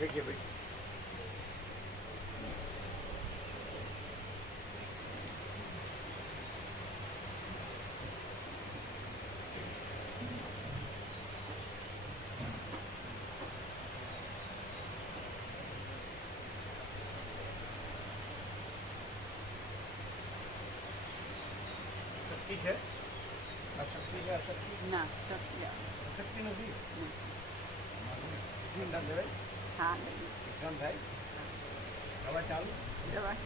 देखिए भाई शक्ति है अशक्ति है अशक्ति ના શક્ય અશક્તિ નથી ઈંડા લેવાય હા વિશ્રામ થાય દવા ચાલુ દવા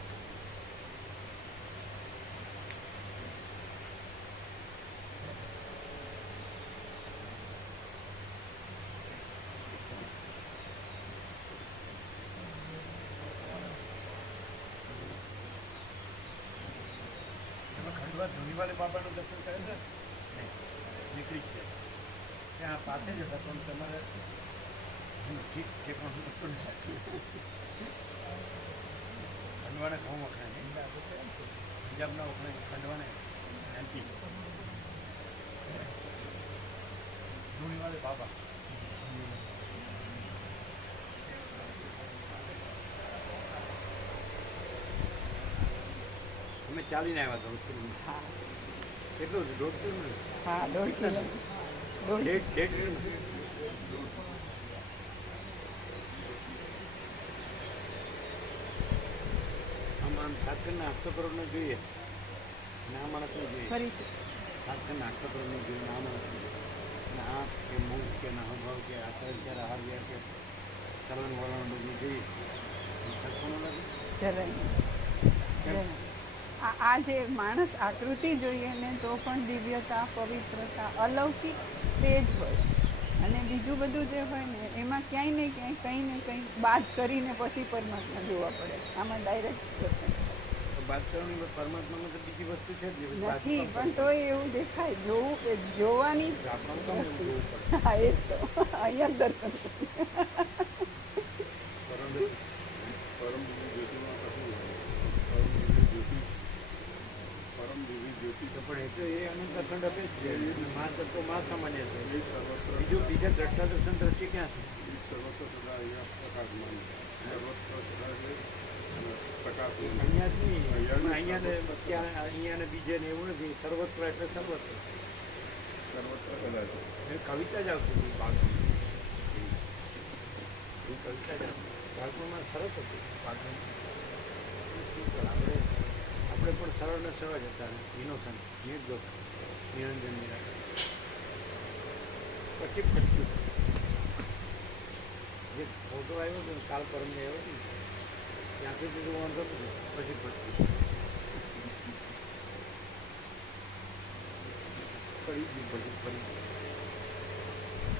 ખંડવા ધોનીવાલે બાબાનું દર્શન કરે છે નહીં નીકળી જ જાય ત્યાં પાસે જ હતા પણ તમારે ઠીક છે પણ હું તો ખંડવાને ઘઉં વખણાય નહીં પંજાબના વખણાય ખંડવાને એમપી ધોનીવાલે બાબા અમે ચાલીને આવ્યા હતા હા કેટલું છે 1.5 કિલોમીટર હા 1.5 કિલો 1.5 કિલોમીટર આમ આમ સાતકરના 800 કરોડને જોઈએ અને આ માણસને જોઈએ ફરીથી સાતકરના 800 કરોડને જોઈએ આ માણસને અને આ કે મુખ કે નાહભાવ કે આચરણ કે આહાર વ્યાર કે ચલણ વલણ બધું જોઈએ સરખું લાગે જરાય આ જે માણસ આકૃતિ જોઈએ ને તો પણ દિવ્યતા પવિત્રતા અલૌકિક તે જ હોય અને બીજું બધું જે હોય ને એમાં ક્યાંય ને ક્યાંય કંઈ ને કંઈ બાદ કરીને પછી પરમાત્મા જોવા પડે આમાં ડાયરેક્ટ દર્શન બાદ કરવાની પરમાત્મામાં તો બીજી વસ્તુ છે જ નથી પણ તોય એવું દેખાય જોવાની વસ્તુ હા એ તો અહીંયા દર્શન પણ એ તો એ અનંત અખંડ આપે જ છે મા તત્વ મા સામાન્ય છે બીજું બીજા દ્રષ્ટા દર્શન દ્રષ્ટિ ક્યાં છે અહીંયા જ નહીં અહીંયા ને ત્યાં અહીંયા ને બીજે ને એવું નથી સર્વત્ર એટલે સર્વત્ર એ કવિતા જ આવતી હતી બાળપણમાં એ કવિતા જ આવતી બાળપણમાં સરસ હતું બાળપણ આપણે પણ સરળ ને સરળ જ હતા ઇનોસન્ટ નિર્દોષ નિરંજન નિરાશ પછી ફટક્યું જે ફોટો આવ્યો હતો ને કાલ પરમને આવ્યો ને ત્યાંથી બધું વાંધો નથી પછી ફટક્યું પડી ગયું પછી ફરી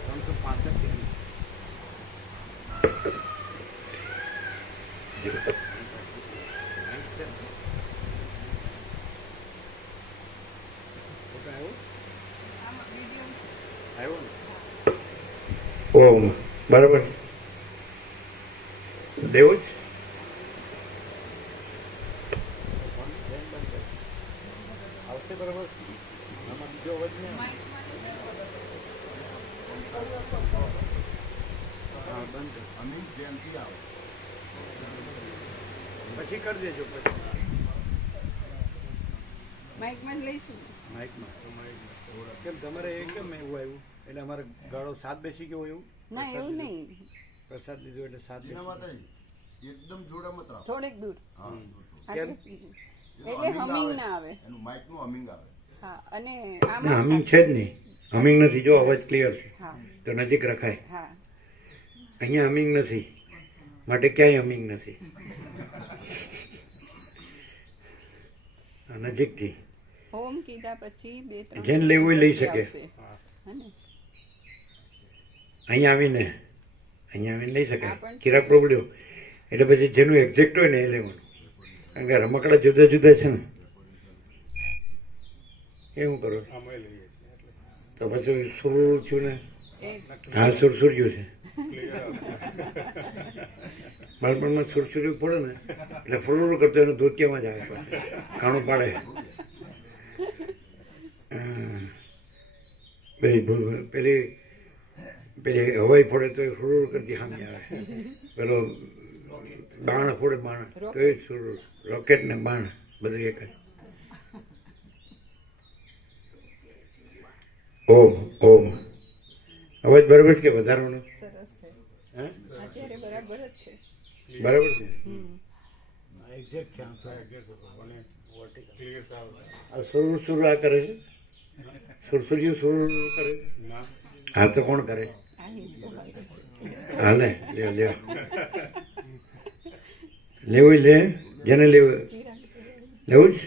365 ડિગ્રી ઓમ બરાબર દેવું જ આવશે બરાબર આમાં બીજો અવાજ ને હા બંધ અમીન જેમથી આવે પછી કરી દેજો પછી માઇકમાં જ લઈશું માઇકમાં કેમ તમારે એ કેમ એવું આવ્યું એટલે અમારે ગાળો સાત બેસી ગયો એવું ના એવું નહીં પ્રસાદ લીધો એટલે સાત એના માતાજી એકદમ જોડા મત રાખો થોડેક દૂર હા કેમ એટલે હમિંગ ના આવે એનું માઇક નું હમિંગ આવે હા અને ના આમાં હમિંગ છે જ નહીં હમિંગ નથી જો અવાજ ક્લિયર છે હા તો નજીક રખાય હા અહીંયા હમિંગ નથી માટે ક્યાંય હમિંગ નથી નજીકથી ઓમ કીધા પછી 2-3 જેને લેવું હોય લઈ શકે હે ને અહીંયા આવીને લઈ શકાય ચિરાગ પ્રોબડ્યો એટલે પછી જેનું એક્ઝેક્ટ હોય ને એ લેવાનું કારણ કે રમકડા જુદા જુદા છે ને એવું કરો તો પછી સુર છું ને હા સુરસુર્યું છે બાળપણમાં સુરસુર્યું પડે ને એટલે ફૂલું કરતો એનો ધોતિયામાં જ આવે ખાણું પાડે પેલી પેલી હવાઈ ફોડે તો એ સુરુર કરતી સામે આવે, પેલો બાણ ફોડે બાણ તો એ સુરુર, રોકેટ ને બાણ બધું એક જ. ઓમ ઓમ અવાજ બરાબર છે કે વધારવાનો? સરસ છે, હે અત્યારે બરાબર જ છે. બરાબર છે. એક્ઝેક્ટ છે આમ તો એક્ઝેક્ટ મને ક્લિયર આવે. આ સુર સુર આ કરે છે, સુરસુરિયું સુર કરે છે. ના હા તો કોણ કરે? આની જ બોલાવે છે. હા ને લ્યો લ્યો લેવું લે, જેને લેવું ચિરાગ લેવું જ.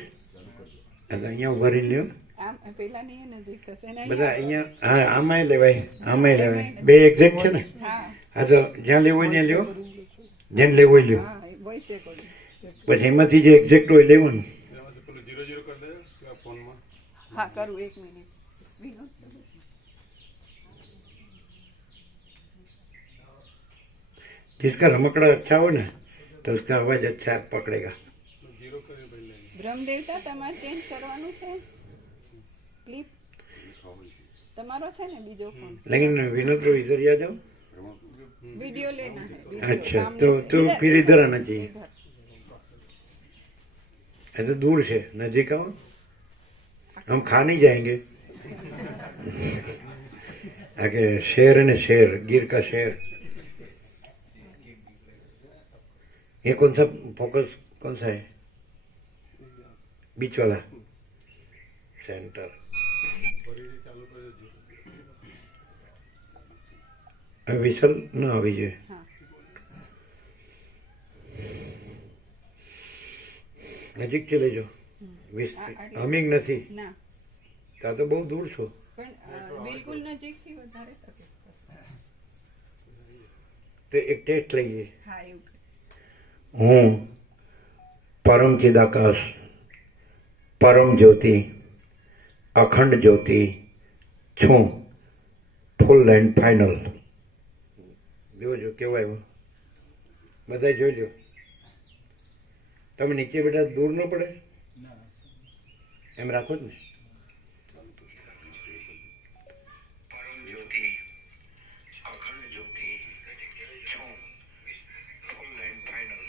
એટલે અહીંયા ઉભા રહીને લ્યો આમ પેલાની એ નજીક થશે ને બધા અહીંયા. હા આમાંય લેવાય, આમાંય લેવાય, બે એક્ઝેક્ટ છે ને. હા હા તો જ્યાં લેવું હોય ત્યાં લ્યો, જેને લેવું હોય લ્યો. હા વોઇસ રેકોર્ડિંગ. પછી એમાંથી જે એક્ઝેક્ટ હોય લેવાનું. પેલું 0 0 કરી દે ફોનમાં. હા કરું, 1 મિનિટ. વિનોદ जिसका रमकड़ा अच्छा हो ना तो उसका आवाज अच्छा पकड़ेगा. બ્રહ્મદેવતા તમારે ચેન્જ કરવાનું છે ક્લિપ તમારો છે ને બીજો ફોન लेकिन विनोद इधर ही आ जाओ. वीडियो लेना है वीडियो अच्छा सामने तो से। तो इधर, फिर इधर आना चाहिए. इधर। ऐसे दूर से नजीक आओ, हम खा नहीं जाएंगे. आगे शेर है ना, शेर, गिर का शेर. ये कौन सा फोकस कौन सा है? बीच वाला सेंटर. विसल न આવી જોઈએ. હા નજીકથી લેજો. હમિંગ નથી ના તા તો બહુ દૂર છો. પણ બિલકુલ નજીકથી વધારે તકલીફ થશે. તો એક ટેસ્ટ લઈએ. હા એવું હું પરમ ચિદાકાશ, પરમ જ્યોતિ, અખંડ જ્યોતિ છું, ફૂલ એન્ડ ફાઇનલ. જોજો કેવો આવ્યો, બધા જોજો. તમે નીચે બેટા દૂર ન પડે એમ રાખો જ ને. પરમ જ્યોતિ, અખંડ જ્યોતિ છું, ફૂલ એન્ડ ફાઇનલ.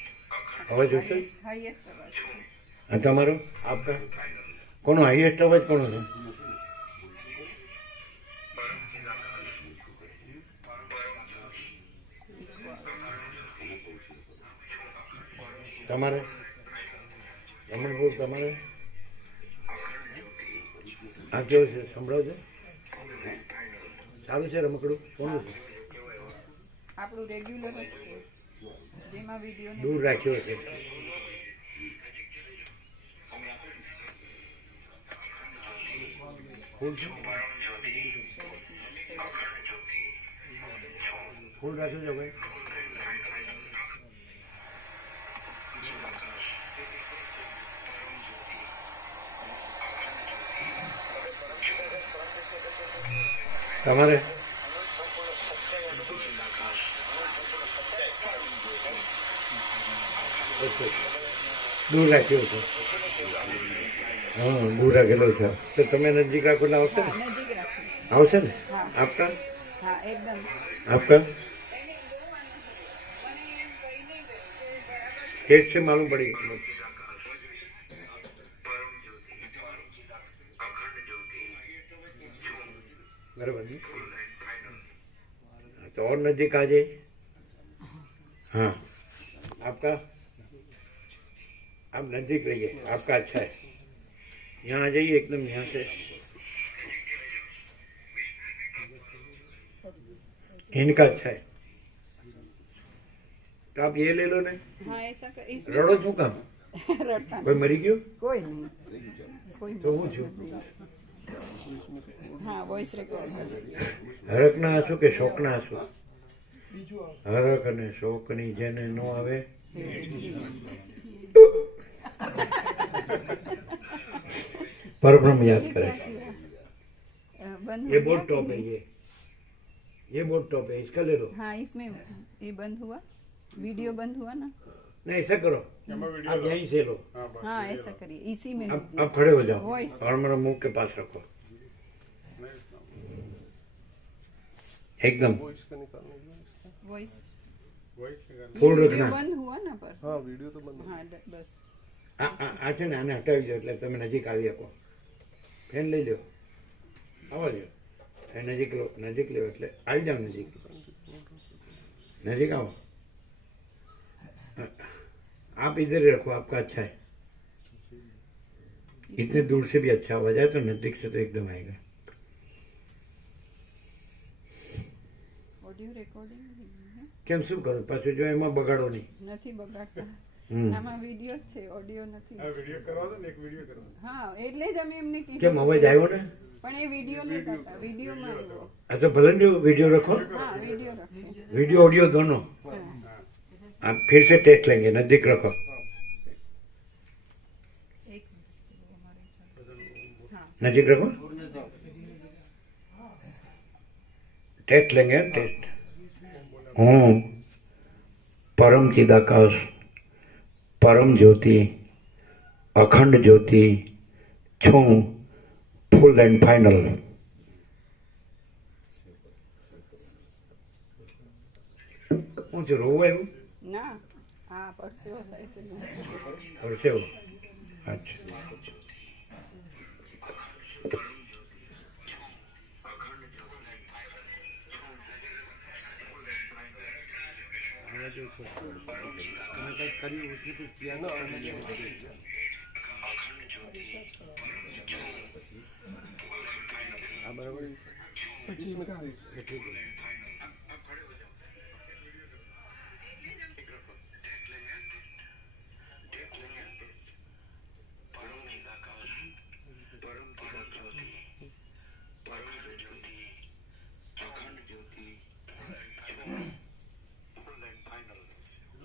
અવાજ હશે? હાઈએસ્ટ અવાજ. આ તમારો આપકા કોનો હાઈએસ્ટ અવાજ કોનો છે? તમારે રમણપુર તમારે આ કેવું છે સંભળાવજો? સારું છે રમકડું? કોનું છે? આપણું રેગ્યુલર જ છે જેમાં વિડીયો દૂર રાખ્યો છે. ફૂલ છે? ફૂલ રાખ્યું છે ભાઈ? તમારે દૂર રાખ્યો છે? હા દૂર રાખેલો છે તો તમે નજીક રાખો એટલે આવશે ને? નજીક રાખો. આવશે ને? હા. આપકા હા એકદમ. आपका पेट से मालूम पड़ेगा. बराबर नहीं? तो और नजदीक आ जाए. हाँ आपका, आप नजदीक रहिए, आपका अच्छा है. यहाँ आ जाइए एकदम, यहाँ से इनका अच्छा है. तो आप ये ले लो ने. हाँ ऐसा कर. રડો શું કામ? રડતા કોઈ મરી ગયું કોઈ નહીં. કોઈ તો હું છું? હા વોઇસ રેકોર્ડ. હરકના આંસુ કે શોકના આંસુ? હરક અને શોકની જેને ન આવે परब्रह्म याद करे. ये बहुत टॉप है, ये बहुत टॉप है, इसका ले लो. हाँ इसमें ये बंद हुआ, वीडियो बंद हुआ ना. नहीं ऐसा करो, आप यहीं से लो. हाँ ऐसा करिए, इसी में आप खड़े हो जाओ वॉइस. और मेरा मुंह के पास रखो. एकदम वॉइस का निकालने के लिए इसका। वॉइस वॉइस फूल वीडियो रखना बंद हुआ ना पर हाँ वीडियो तो बंद है। हाँ बस આ છે ને આને હટાવી દો એટલે તમે નજીક આવી શકો ફેન લઈ લો આવવા દો એ નજીક લો નજીક લો એટલે આવી જાઓ નજીક नजीक आओ आप इधर ही रखो आपका अच्छा है इतने दूर से भी अच्छा आवाज आए तो नजदीक से तो एकदम आएगा ઓડિયો રેકોર્ડિંગ કેમ શું કરો પાછું જો એમાં બગાડો નહીં નથી બગાડતા હમ. આમાં વિડીયો જ છે ઓડિયો નથી આ વિડીયો કરવા દો ને એક વિડીયો કરવા દો. હા એટલે જ અમે એમને કેમ કીધું અવાજ આવ્યો ને પણ એ વિડીયો નતા હતા વિડીયોમાં આવ્યો આ તો ભલે ને वीडियो रखो હા વિડીયો રાખે वीडियो ऑडियो दोनों હા आप फिर से टेस्ट लेंगे नजदीक रखो नजीक रखो टेस्ट लेंगे टेस्ट हूँ परम चिदाकाश परम ज्योति अखंड ज्योति छू फुल एंड फाइनल હું છે રોવું આવ્યું ના હા પરસેવો થાય છે હરસે અચ્છા હવે જો છે તમે કંઈક કર્યું ઉઠી ક્યાં ના આ બરાબર પછી इसमें क्या है? એટલી જ.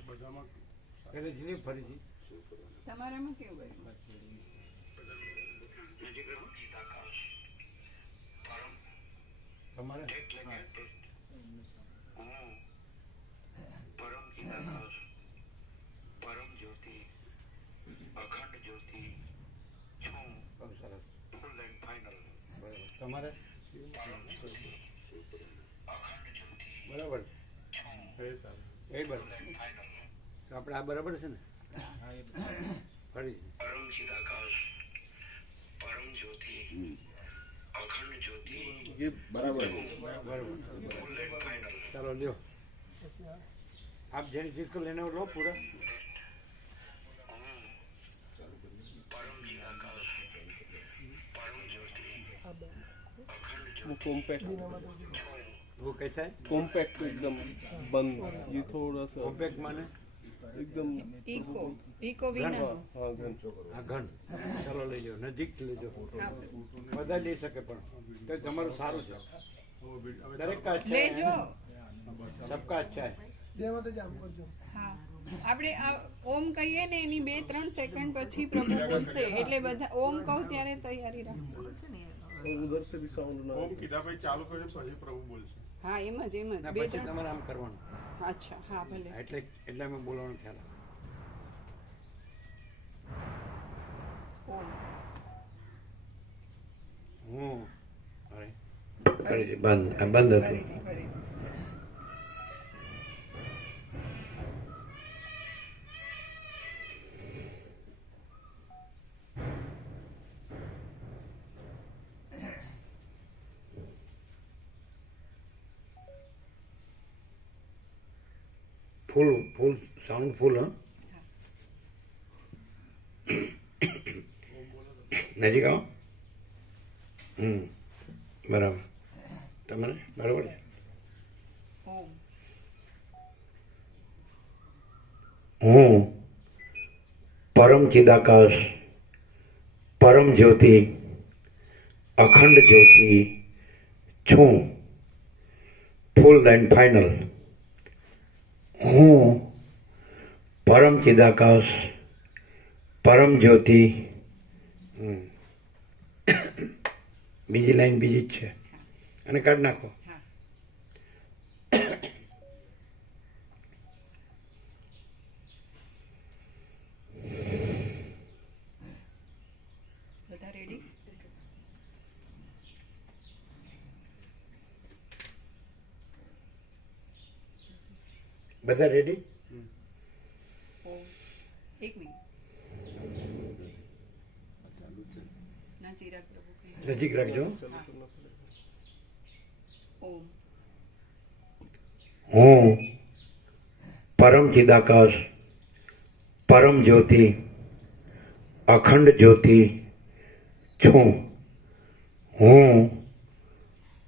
બધામાં પહેલેથી ફરીથી તમારામાં કેવું હોય તમારે બહુ સરસ બરાબર તમારે બરાબર એ સારું. એ બરાબર તો આપણે આ બરાબર છે ને ફરી ये बराबर है। बराबर चलो लो आप जिन चीज को लेने लो पूरा वो कॉम्पैक्ट वो कैसा है कॉम्पैक्ट एकदम बंद ये थोड़ा सा कॉम्पैक्ट माने एकदम ઈકો ઈકો વિના हाँ घन આ ઘન ચાલો લઈ જાઓ નજીક લેજો બધા લઈ શકે પણ તો તમારું સારું છે દરેક કા અચ્છા લેજો है सबका अच्छा है હા આપણે આ ઓમ કહીએ ને એની 2-3 સેકન્ડ પછી પ્રભુ બોલશે એટલે બધા ઓમ કહું ત્યારે તૈયારી રાખજો और उधर से भी साउंड ना ઓમ કીધા ભાઈ ચાલુ કર્યો પછી પ્રભુ બોલશે. હા એમ જ ના બે પછી ત્રણ તમારે આમ કરવાનું અચ્છા હા ભલે એટલે એટલે અમે બોલવાનો ખ્યાલ આવે ઓમ હું અરે ફરીથી બંધ આ બંધ હતું ફરીથી ફરીથી ફૂલ ફૂલ સાઉન્ડ ફૂલ હા નજીક આવો બરાબર તમારે બરાબર છે ઓમ હું પરમ ચિદાકાશ પરમ જ્યોતિ અખંડ જ્યોતિ છું ફૂલ એન્ડ ફાઇનલ હું પરમ ચિદાકાશ પરમ જ્યોતિ બીજી લાઈન બીજી જ છે અને કાઢી નાખો હા બધા રેડી બધા રેડી? ઓમ એક મિનિટ ના ચિરાગ પ્રભુ કહી નજીક રાખજો. ઓમ હું પરમ ચિદાકાશ, પરમ જ્યોતિ, અખંડ જ્યોતિ છું. હું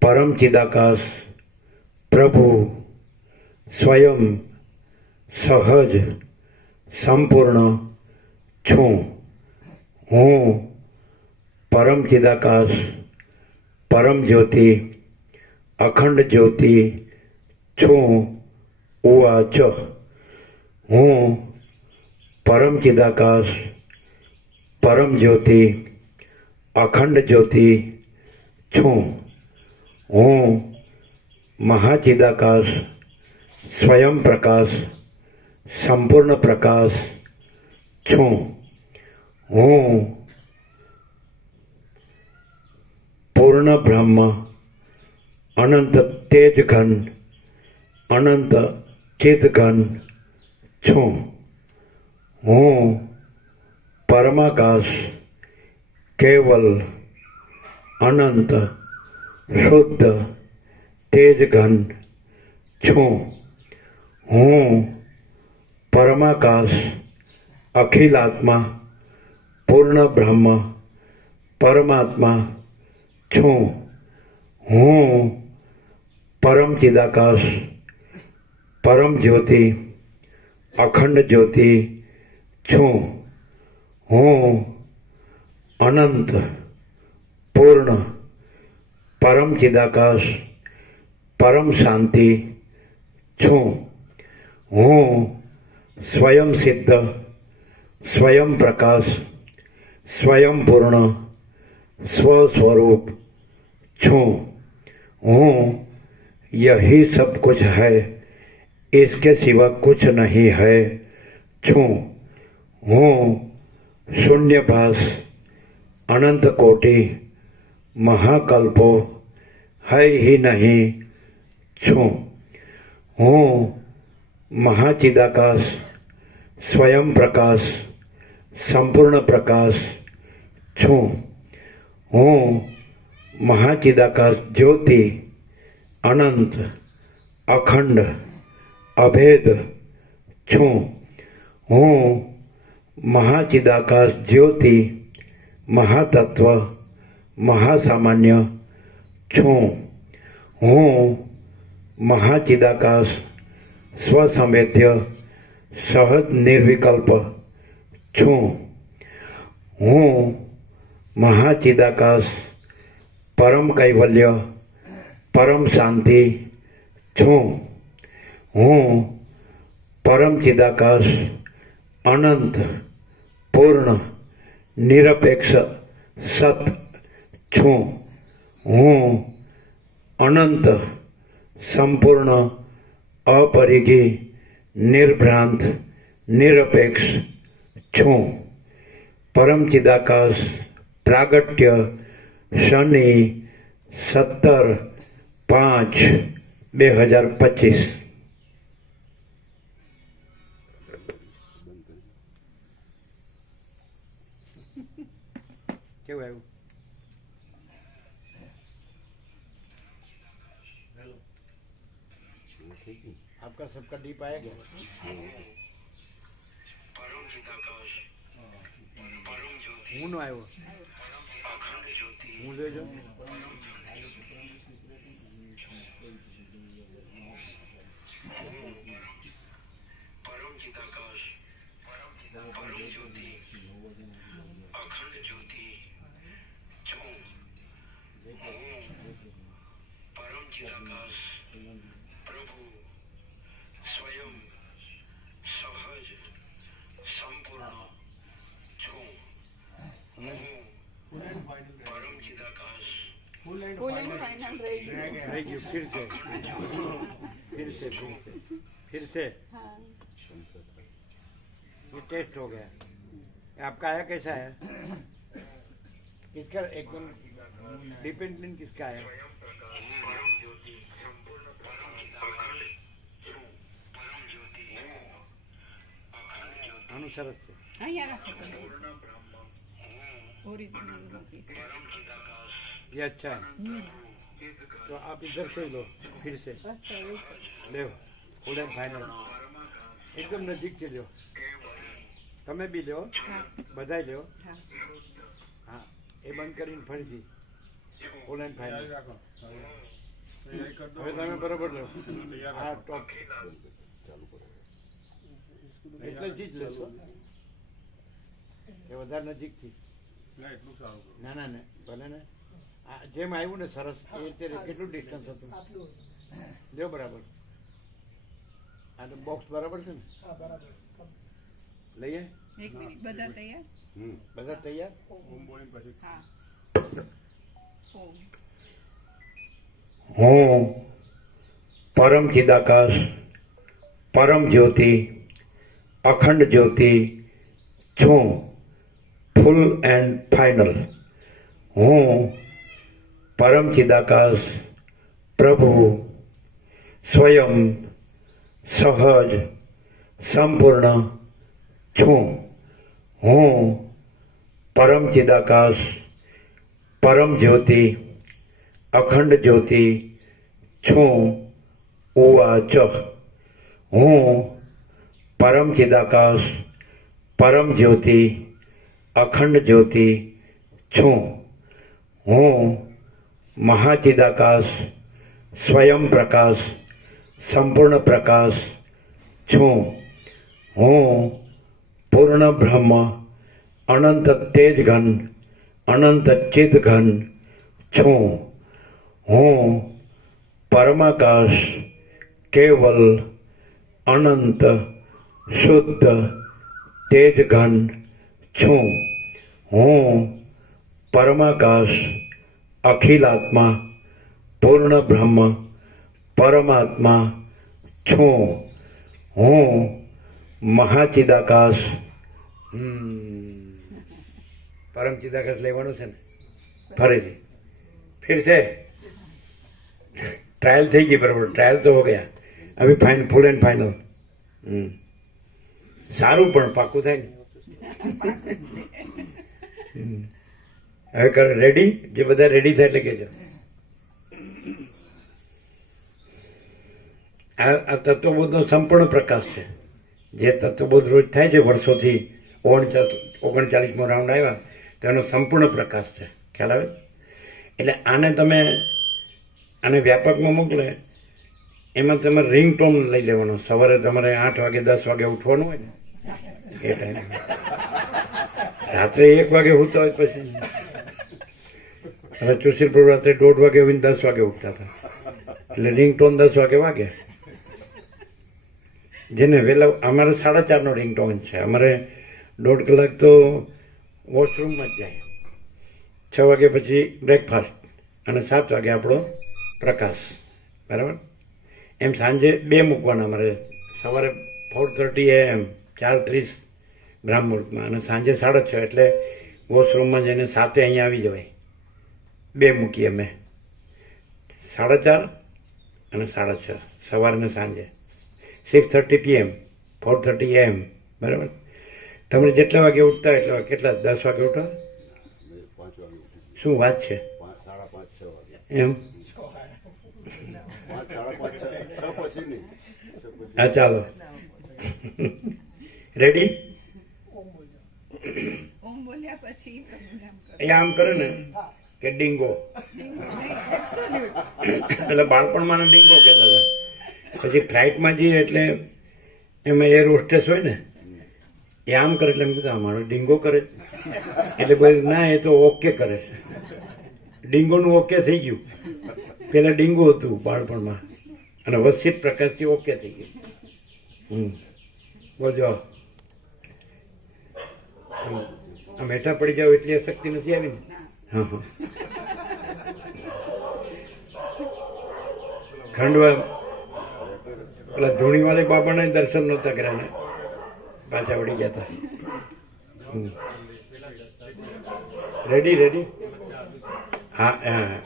પરમ ચિદાકાશ પ્રભુ સ્વયં સહજ સંપૂર્ણ છું. હું પરમ ચિદાકાશ, પરમ જ્યોતિ, અખંડ જ્યોતિ છું. ઉવાચ. હું પરમ ચિદાકાશ, પરમ જ્યોતિ, અખંડ જ્યોતિ છું. હું મહાચિદાકાશ, સ્વયં પ્રકાશ, સંપૂર્ણ પ્રકાશ છું. હું પૂર્ણ બ્રહ્મ, અનંત તેજ ઘન, અનંત ચિત ઘન છું. હું પરમાકાશ, કેવલ, અનંત, શુદ્ધ તેજ ઘન છું. હું પરમાકાશ, અખિલાત્મા, પૂર્ણ બ્રહ્મ, પરમાત્મા છું. હું પરમ ચિદાકાશ, પરમ જ્યોતિ, અખંડ જ્યોતિ છું. હું અનંત, પૂર્ણ, પરમ ચિદાકાશ, પરમ શાંતિ છું. હું સ્વયં સિદ્ધ, સ્વયં પ્રકાશ, સ્વયં પૂર્ણ, સ્વસ્વરૂપ છું. હું यही सब कुछ है, इसके सिवा कुछ नहीं है છું. હું શૂન્યભાસ, અનંત કોટિ, મહાકલ્પો है ही नहीं છું. હું મહાચિદાકાશ, સ્વયં પ્રકાશ, સંપૂર્ણ પ્રકાશ છું. હું મહાચિદાકાશ જ્યોતિ, અનંત, અખંડ, અભેદ છું. હું મહાચિદાકાશ જ્યોતિ, મહાતત્વ, મહાસામાન્ય છું. હું મહાચિદાકાશ સ્વસંવેદ્ય, સહજ નિર્વિકલ્પ છું. હું મહાચિદાકાશ પરમ કૈવલ્ય, પરમ શાંતિ છું. હું પરમ ચિદાકાશ અનંત, પૂર્ણ, નિરપેક્ષ સત છું. હું અનંત, સંપૂર્ણ, અપરિઘી, નિર્ભ્રાંત, નિરપેક્ષ છું. પરમ ચિદાકાશ પ્રાગટ્ય શનિ 17/5/2025. કેવું આવ્યું? आपका सबका डीप आएगा? હું નો આવ્યો, હું જોજો. ફૂલ એન્ડ ફાઇનલ રહી ગયું. रह गई फिर से फिर से हाँ. ये टेस्ट हो गया. आपका आया कैसा है? किसका एकदम डिपेंडेंट किसका है? આનું સરસ છે. અહીંયા રાખો તમે ઓરિજિનલ મૂકી છે ये अच्छा है. तो आप इधर से लो फिर से અચ્છા એવું છે. ले फुल एंड फाइनल एकदम नजीक से लो. તમે બી લો, હા બધાય લો. હા હા એ બંધ કરીને ફરીથી ફુલ એન્ડ ફાઇનલ. હવે તમે બરોબર લો. હા ટોપ એટલેથી જ લેશો એ વધારે નજીકથી. ના ના ના ભલે ને આ જેમ આવ્યું ને સરસ એ રીતે કેટલું ડિસ્ટન્સ હતું લ્યો બરાબર. આ તો બોક્સ બરાબર છે ને લઈએ એક મિનિટ બધા તૈયાર બધા તૈયાર. હા ઓમ હું પરમ ચિદાકાશ પરમ જ્યોતિ અખંડ જ્યોતિ છું ફૂલ એન્ડ ફાઇનલ. હું પરમ ચિદાકાશ પ્રભુ સ્વયં સહજ સંપૂર્ણ છું. હું પરમ ચિદાકાશ પરમ જ્યોતિ અખંડ જ્યોતિ છું. ઉવાચ હું પરમ ચિદાકાશ પરમ જ્યોતિ અખંડ જ્યોતિ છું. હું મહાચિદાકાશ સ્વયં પ્રકાશ સંપૂર્ણ પ્રકાશ છું. હું પૂર્ણ બ્રહ્મ અનંત તેજ ઘન અનંત ચિદ ઘન છું. હું પરમાકાશ કેવલ અનંત શુદ્ધ તેજ ઘન છું. હું પરમાકાશ અખિલાત્મા પૂર્ણ બ્રહ્મ પરમાત્મા છું. હું મહાચિદાકાશ પરમ ચિદાકાશ લેવાનું છે ને ફરીથી फिर से ट्रायल થઈ ગઈ બરાબર. ટ્રાયલ તો હો ગયા. અભી ફાઇનલ ફૂલ એન્ડ ફાઇનલ. સારું પણ પાકું થાય ને. હવે કર રેડી. જે બધા રેડી થાય એટલે કહેજો. આ તત્વબોધનો સંપૂર્ણ પ્રકાશ છે. જે તત્વબોધ રોજ થાય છે વર્ષોથી 39મો રાઉન્ડ આવ્યા તો એનો સંપૂર્ણ પ્રકાશ છે. ખ્યાલ આવે. એટલે આને તમે આને વ્યાપકમાં મોકલે એમાં તમારે રિંગટોન લઈ લેવાનો. સવારે તમારે 8 વાગે 10 વાગે ઉઠવાનું હોય ને એ ટાઈમે. રાત્રે 1 વાગે ઉઠતા હોય પછી હવે સુશીલપુર રાત્રે 1:30 વાગે આવીને 10 વાગે ઉઠતા હતા એટલે રિંગટોન 10 વાગે વાગે. જેને વહેલા અમારે 4:30નો રિંગટોન છે. અમારે 1.5 કલાક તો વોશરૂમમાં જ જાય. 6 વાગે પછી બ્રેકફાસ્ટ અને 7 વાગે આપણો પ્રકાશ. બરાબર. એમ સાંજે 2 મૂકવાના અમારે. સવારે 4:30 AM 4:30 બ્રાહ્મ મુહૂર્તમાં અને સાંજે 6:30 એટલે વોશરૂમમાં જઈને 7 અહીંયા આવી જવાય. 2 મૂકીએ અમે 4:30 અને 6:30 સવારે ને સાંજે. 6:30 PM 4:30 AM. બરાબર. તમે જેટલા વાગે ઉઠતા એટલા વાગે. કેટલા 10 વાગે ઉઠો? શું વાત છે એમ? હા ચાલો રેડી. ઓમ બોલ્યા પછી પ્રભુ નામ કરો. એ આમ કરે ને કે ડીંગો. એટલે બાળપણમાં ડીંગો કહેતા હતા. પછી ફ્લાઇટમાં જઈએ એટલે એમાં એર હોસ્ટેસ હોય ને એ આમ કરે એટલે એમ કીધું અમારો ડીંગો કરે એટલે ભાઈ ના એ તો ઓકે કરે છે. ડીંગોનું ઓકે થઈ ગયું. પેલા ડીંગો હતું બાળપણમાં અને વસિત પ્રકાશથી ઓકે થઈ ગયું. બોલજો આમ હેઠા પડી જાવ એટલી શક્તિ નથી આવી ને. હા હા ખંડવા પેલા ધૂણીવાળી બાબાના દર્શન નહોતા કર્યા ને પાછા વળી ગયા હતા. Ready ready. હા હા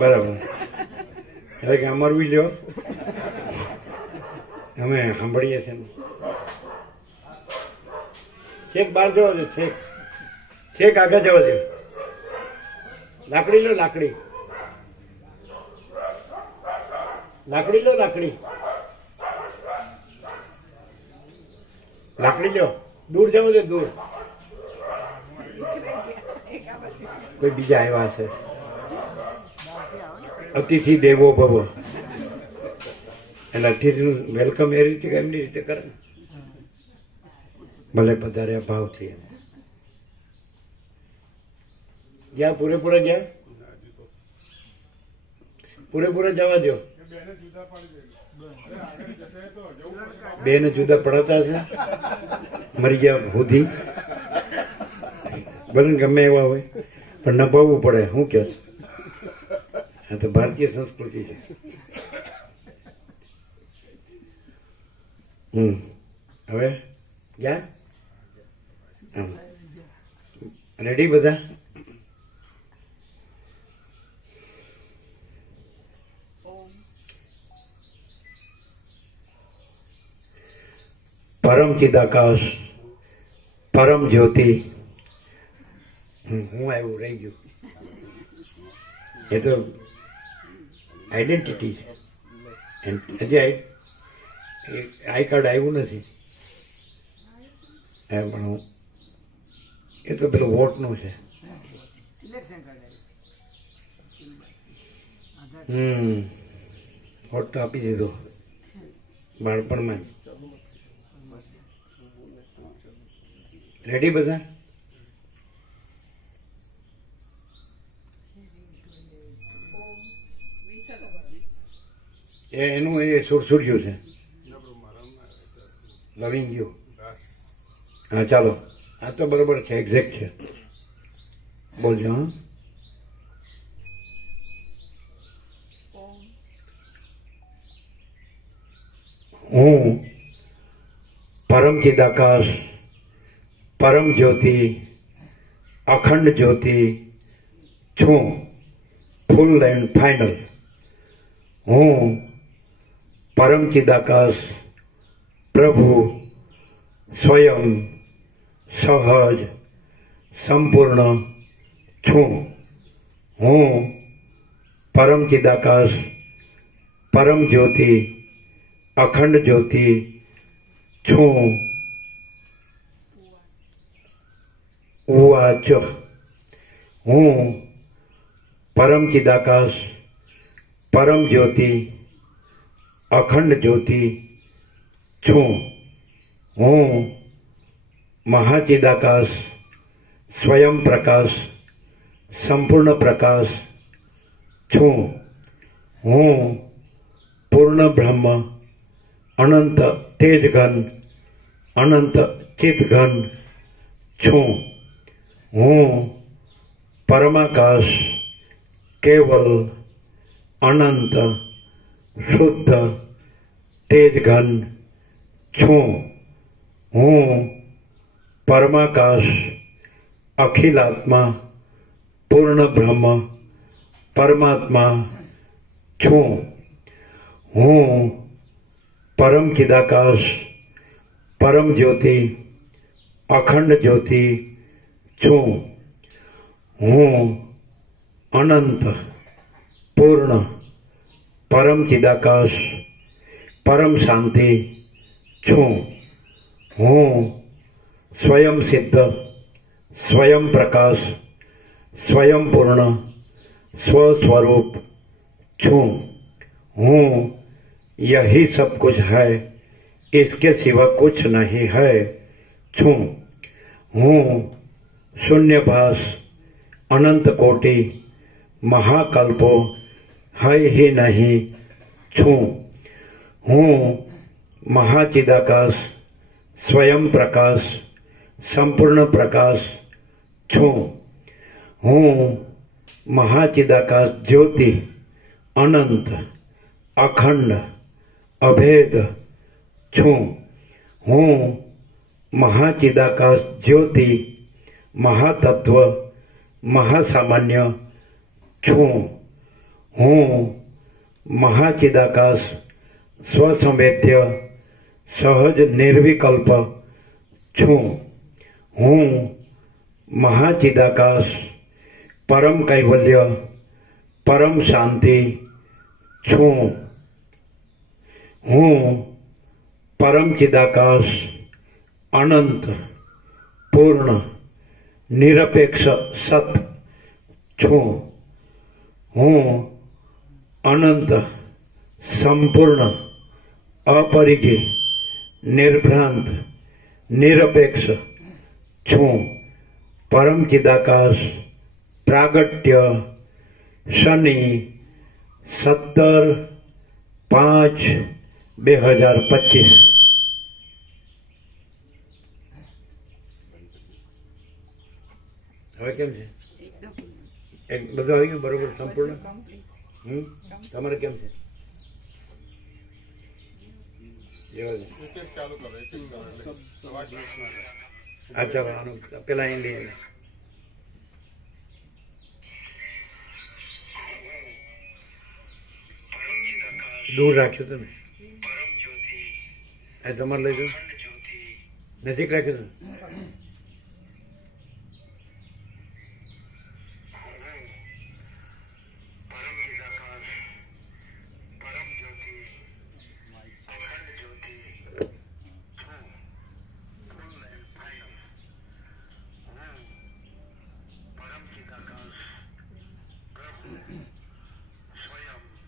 બરાબર. એટલે કે અમારું બી લ્યો અમે સાંભળીએ છીએ ને. છેક બહાર જવા દો, છેક છેક આગળ જવા દો. લાકડી લો, લાકડી લાકડી લો, લાકડી લાકડી લો. દૂર જવા દો, દૂર. કોઈ બીજા આવ્યા હશે. અતિથિ દેવો ભવ, એટલે અતિથિનું વેલકમ એ રીતે એમની રીતે કરે ને. ભલે પધાર્યા ભાવથી. ગયા પૂરેપૂરા ગયા, પૂરેપૂરા જવા દો. બેને જુદા પડાતા છે, મરી ગયા સુધી ભલે ગમે એવા હોય પણ નભાવવું પડે. શું કે આ તો ભારતીય સંસ્કૃતિ છે. હવે ગયા રેડી બધા? પરમ ચિદાકાશ, પરમ જ્યોતિ. હું આવ્યું રહી ગયું. એ તો આઈડેન્ટિટી છે. હજી આઈ કાર્ડ આવ્યું નથી. પણ એ તો પેલું વોટનું છે. વોટ તો આપી દીધો બાળપણમાં જ. રેડી બધા? એનું એ સુરસુર્યું છે, લવિંગ ગયું. હા ચાલો, આ તો બરોબર છે, એક્ઝેક્ટ છે. બોલજો. હા, હું પરમ ચિદાકાશ, પરમ જ્યોતિ, અખંડ જ્યોતિ છું. Full and final. હું પરમ ચિદાકાશ પ્રભુ સ્વયં સહજ સંપૂર્ણ છું. હું પરમ ચિદાકાશ, પરમ જ્યોતિ, અખંડ જ્યોતિ છું. ઉવાચ. હું પરમ ચિદાકાશ, પરમ જ્યોતિ, અખંડ જ્યોતિ છું. હું મહાચિદાકાશ, સ્વયં પ્રકાશ, સંપૂર્ણ પ્રકાશ છું. હું પૂર્ણ બ્રહ્મ, અનંત તેજઘન, અનંત ચિતઘન છું. હું પરમાકાશ, કેવલ, અનંત, શુદ્ધ તેજઘન છું. હું પરમાકાશ, અખિલાત્મા, પૂર્ણ બ્રહ્મ, પરમાત્મા છું. હું પરમ ચિદાકાશ, પરમ જ્યોતિ, અખંડ જ્યોતિ છું. હું અનંત, પૂર્ણ, પરમ ચિદાકાશ, પરમ શાંતિ છું. હું સ્વયં સિદ્ધ, स्वयं प्रकाश, स्वयं पूर्ण, स्वस्वरूप छूं. हूँ यही सब कुछ है, इसके सिवा कुछ नहीं है. छूं. हूँ शून्यभास, अनंत कोटि, महाकल्पो है ही नहीं. छूं. हूँ महाचिदाकाश, स्वयं प्रकाश, संपूर्ण प्रकाश छूं. हूँ महाचिदाकाश ज्योति, अनंत, अखंड, अभेद छूं. हूँ महाचिदाकाश ज्योति, महातत्व, महासामान्य छूं. हूँ महाचिदाकाश स्वसंवेद्य, सहज निर्विकल्प छूं. હું મહાચિદાકાશ પરમ કૈવલ્ય પરમ શાંતિ છું. હું પરમ ચિદાકાશ અનંત પૂર્ણ નિરપેક્ષ સત છું. હું અનંત સંપૂર્ણ અપરિજય નિર્ભ્રાંત નિરપેક્ષ છું. પરમ ચિદાકાશ પ્રાગટ્ય શનિ 17/5/2025. હવે કેમ છે? એક બધું આવી ગયું બરોબર સંપૂર્ણ? તમારે કેમ છે? ચાલુ કરો આ ચાલો આનું પેલા અહીં લઈએ. દૂર રાખ્યું હતું ને એ તમારે લઈ જાઓ. નજીક રાખ્યું હતું ને.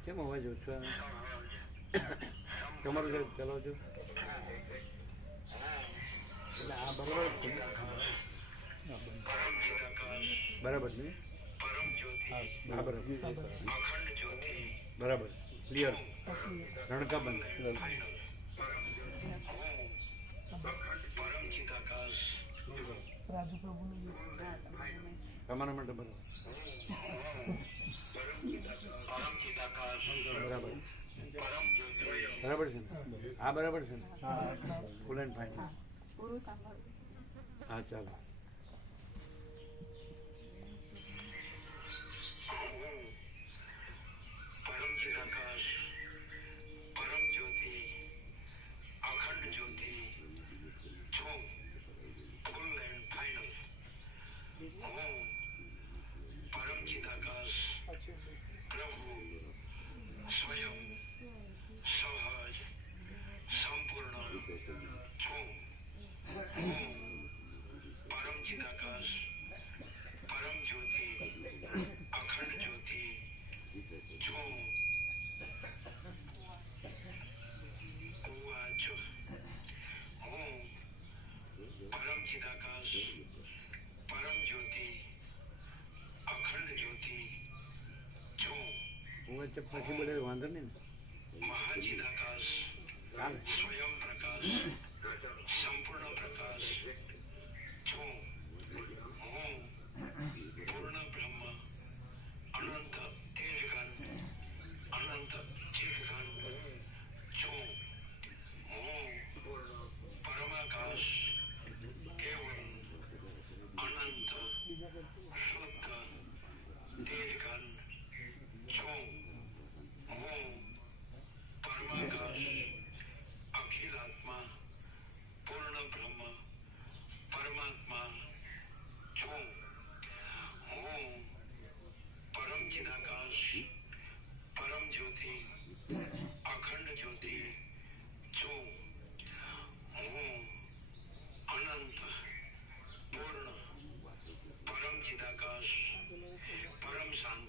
કેમ અવાજ ઓછો આવે? તમારું જે ચલાવજો. એટલે આ બરાબર છે બરાબર ને? હા બરાબર બરાબર ક્લિયર. રણકા બંધ. તમારા માટે બરાબર બરાબર બરાબર છે ને? આ બરાબર છે ને? Full and fine. પૂરું સાંભળો. હા ચાલો. પછી બોલે વાંધો નહીં ને? ચાલે. પરમ શાંતિ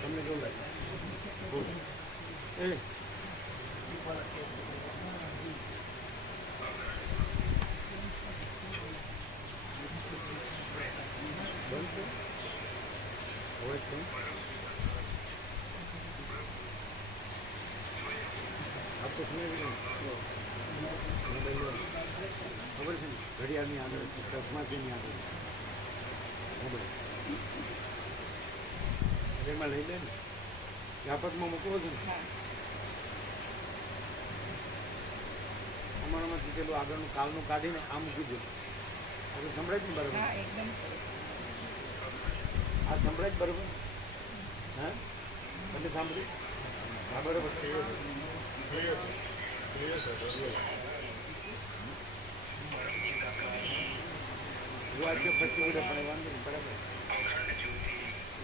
તમને કેવું લાગે? એ બંધ છે? હવે છે? આપતો સમય ખબર છે ને ઘડિયાળની આગળ ચશ્માથી આગળ ખબર એમાં લઈ લે ને વ્યાપકમાં મૂકવો છે ને અમારામાંથી પેલું આગળનું કાલનું કાઢીને આ મૂકી દે આપણે સંભળાય જ ને બરાબર હા એકદમ આ સંભળાય જ બરાબર હા એટલે સાંભળ્યું હા બરાબર વાંચો પછી બધે પણ વાંધો નહીં બરાબર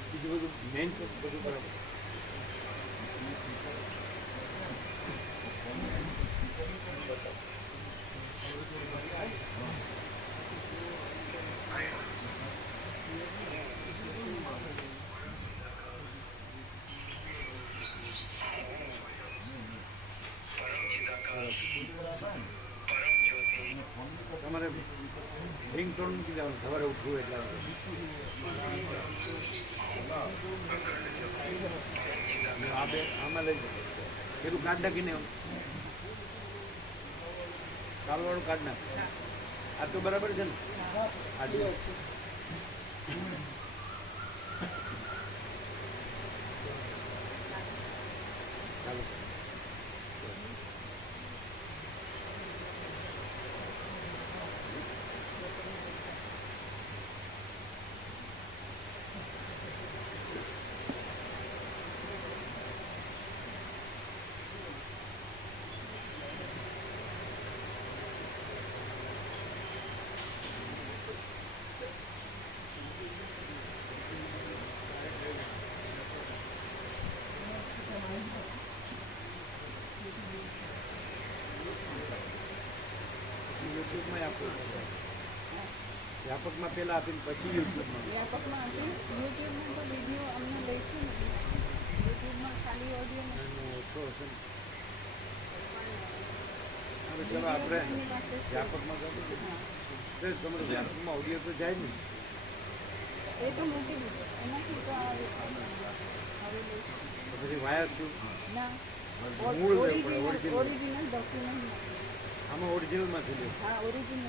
બીજું બધું મેઇન તો બધું બરાબર તમારે રિંગટોન મૂકી દેવાનું સવારે ઉઠવું એટલે આ બે આમાં લઈ જશે પેલું કાઢ નાખીને કાલવાળું કાઢ નાખ આ તો બરાબર છે ને આ જો ચાલો યુટ્યુબમાં આપવું વ્યાપકમાં પહેલાં આપીને પછી યુટ્યુબમાં વ્યાપકમાં હતું યુટ્યુબમાં તો વિડીયો અમને લઈશું ને યુટ્યુબમાં ખાલી ઓડિયો ને એનો ઓછો હશે ને હવે ચલો આપણે વ્યાપકમાં કરવું તો તમારે વ્યાપકમાં ઓડિયો તો જાય ને એ તો મૂકી દીધું એનાથી તો હવે લઈશું તો પછી વાયા છું ના મૂળ લેવું પડે ઓરિજિનલ ઓરિજિનલ ડોક્યુમેન્ટ આમાં ઓરિજિનલમાંથી લેવું હા ઓરિજિનલ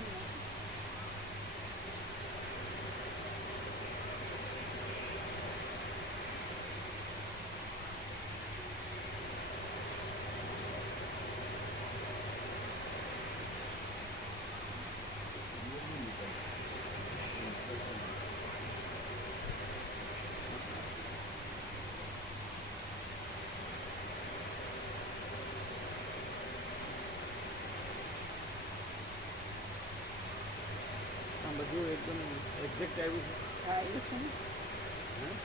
આ બધું એકદમ એક્ઝેક્ટ આવ્યું છે હા એ છે ને હા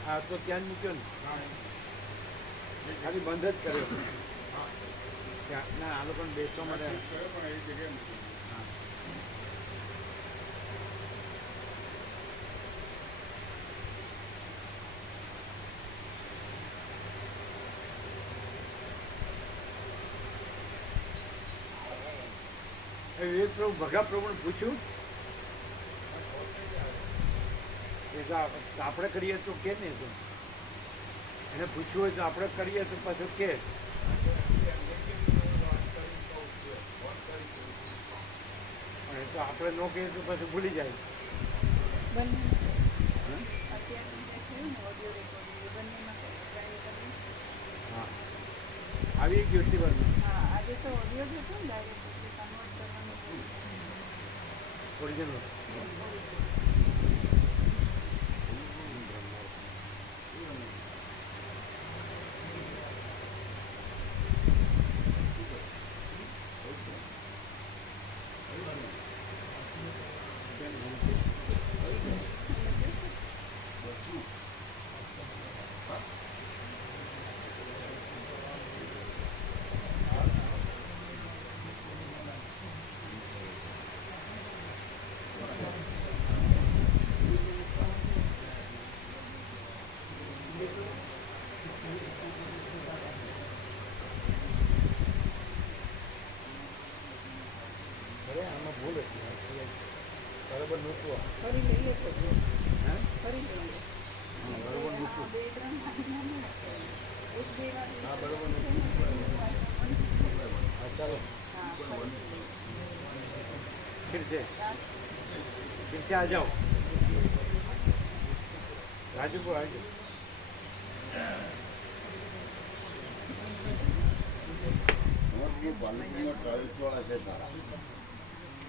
હા તો ત્યાં જ મૂક્યો ને ખાલી બંધ જ કર્યો ત્યાં ના આ લોકોને બેસવા માટે હા વિવેક પ્રભુ ભગા પ્રભુને પૂછ્યું કે આપણે કરીએ તો કે નહીં તો એને પૂછ્યું હોય તો આપણે કરીએ તો પાછું કે પણ એ તો આપણે ન કહીએ તો પાછું ભૂલી જાય બંને હં? અત્યારે જે થયું ને ઓડિયો રેકોર્ડિંગ એ બંનેમાં ટ્રાય કરવી હા આવી ગયું એટલી વારમાં હા આજે તો ઓડિયો જ હતો ને ડાયરેક્ટ એટલે કન્વર્ટ કરવાનું છે ઓરિજિનલ બરાબર નહોતું આ. ફરી લઈએ તો જો. હે? ફરી લઈએ. હા, બરાબર નહોતું. બે ત્રણ મહિનામાં એક બે વાર હા, બરાબર નહોતું. હા, ચાલો. હા, ફરી फिर से आ जाओ राजू को आ जाओ પાલનપુરમાં ટ્રાવેલ્સવાળા છે સારા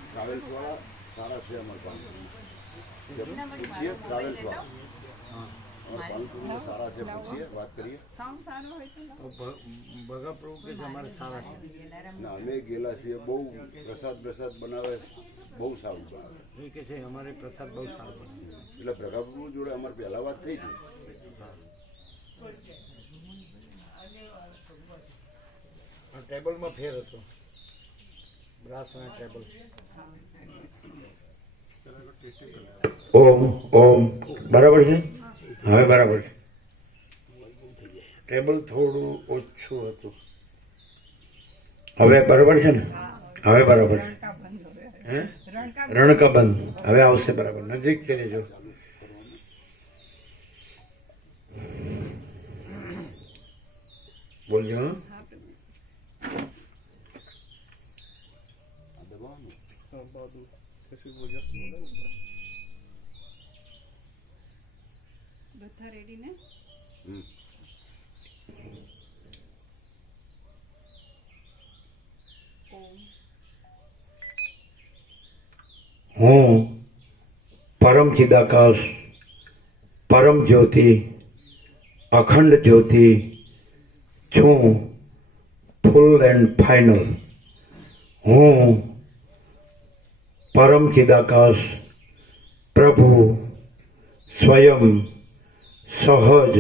ટ્રાવેલ્સવાળા સારા છે અમારા પાલનપુરમાં પૂછીએ ટ્રાવેલ્સવાળા અમારા પાલનપુરમાં સારા છે પૂછીએ વાત કરીએ સાઉન્ડ સારું હોય તો લાવો. ભગા પ્રભુ કે અમારે સારા છે ના અમે ગયેલા છીએ બહુ પ્રસાદ બનાવે બહુ સારું બનાવે એ કે છે અમારે પ્રસાદ બહુ સારો બનાવે એટલે પ્રભાપ્રભુ જોડે અમારે પહેલાં વાત થઈ હતી આ ટેબલમાં ફેર હતો બ્રાસના ટેબલ ઓમ ઓમ બરાબર છે હવે બરાબર છે ટેબલ થોડું ઓછું હતું હવે બરાબર છે ને હવે બરાબર છે રણકા બંધ હવે. હે રણકા રણકા બંધ હવે આવશે બરાબર નજીક થી લેજો બોલજો હા हाँ, बादू कैसे बोलिए બધા રેડી ને ઓમ હું પરમ ચિદાકાશ પરમ જ્યોતિ અખંડ જ્યોતિ છું ફૂલ એન્ડ ફાઇનલ હું પરમ ચિદાકાશ પ્રભુ સ્વયં સહજ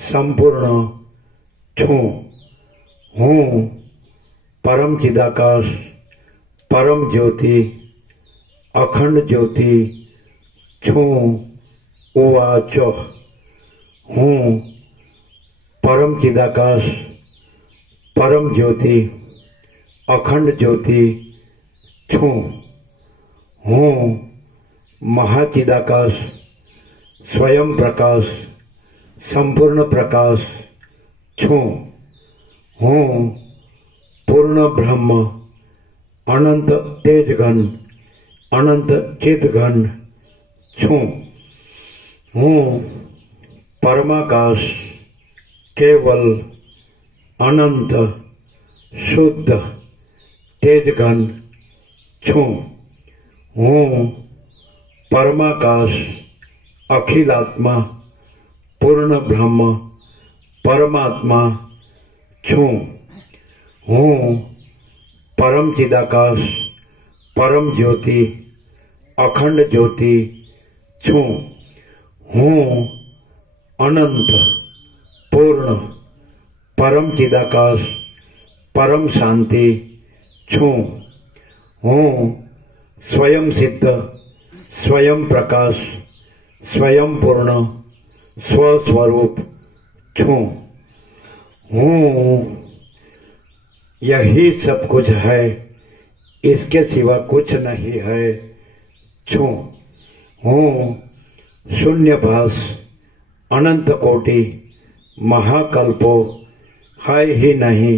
સંપૂર્ણ છું હું પરમ ચિદાકાશ પરમ જ્યોતિ અખંડ જ્યોતિ છું ઉવાચ હું પરમ ચિદાકાશ પરમ જ્યોતિ અખંડ જ્યોતિ છું હું મહાચિદાકાશ સ્વયં પ્રકાશ સંપૂર્ણ પ્રકાશ છું હું પૂર્ણ બ્રહ્મ અનંત તેજઘન અનંત ચિદઘન છું હું પરમાકાશ કેવલ અનંત શુદ્ધ તેજઘન છું હું પરમાકાશ અખિલાત્મા પૂર્ણ બ્રહ્મ પરમાત્મા છું હું પરમ ચિદાકાશ પરમ જ્યોતિ અખંડ જ્યોતિ છું હું અનંત પૂર્ણ પરમ ચિદાકાશ પરમ શાંતિ છું હું સ્વયં સિદ્ધ સ્વયં પ્રકાશ स्वयं पूर्ण स्वस्वरूप छूं हूँ यही सब कुछ है इसके सिवा कुछ नहीं है छूं हूँ शून्यभास अनंत कोटि महाकल्पो है ही नहीं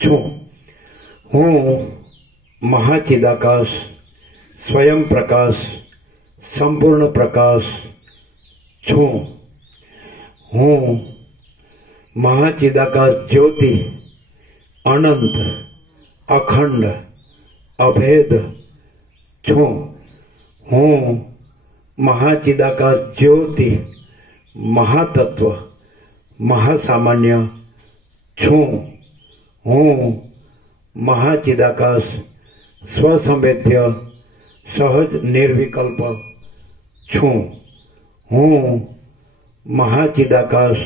छूं हूँ महाचिदाकाश स्वयं प्रकाश संपूर्ण प्रकाश छूं हूँ महाचिदाकाश ज्योति अनंत अखंड अभेद छूं हूँ महाचिदाकाश ज्योति महातत्व महासामान्य छूं हूँ महाचिदाकाश स्वसंवेद्य सहज निर्विकल्प छूं हूँ महाचिदाकाश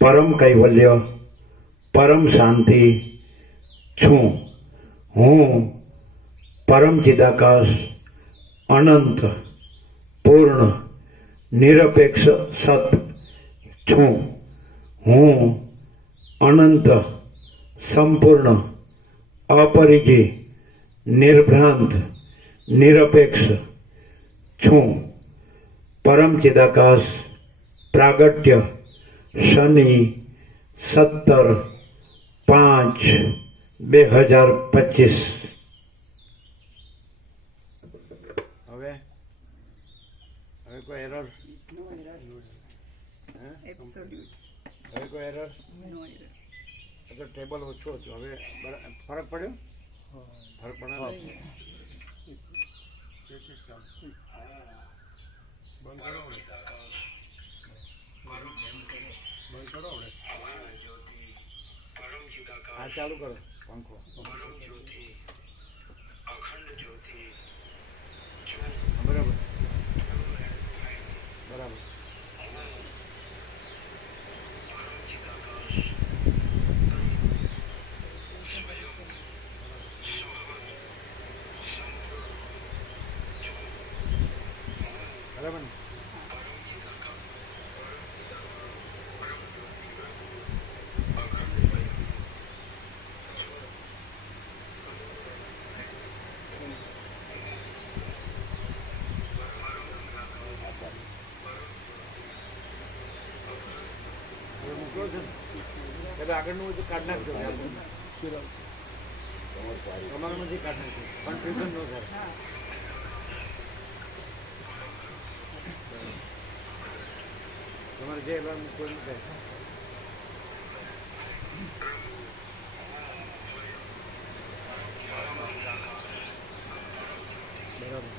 परम कैवल्य परम शांति छूं हूँ परम चिदाकाश अनंत पूर्ण निरपेक्ष सत छूं हूँ अनंत संपूर्ण अपरिजय निर्भ्रांत નિરપેક્ષ છું. પરમ ચિદાકાશ પ્રાગટ્ય શનિ 17/5/2025. હવે હવે કોઈ એરર? એબ્સોલ્યુટ હવે કોઈ એરર? નો એરર. તો ટેબલ ઓછું હતું, હવે ફરક પડ્યો? ફરક પડ્યો? હા, ચાલુ કરો પંખો. બરાબર બરાબર. બરાબર ને? હવે મોકલો છે ને? એટલે આગળનું બધું કાઢી નાખજો. તમારામાંથી કાઢી નાખજો, કન્ફ્યુઝન ન થાય. તમારે જે એલાર્મ કોઈ ન થાય. બરાબર.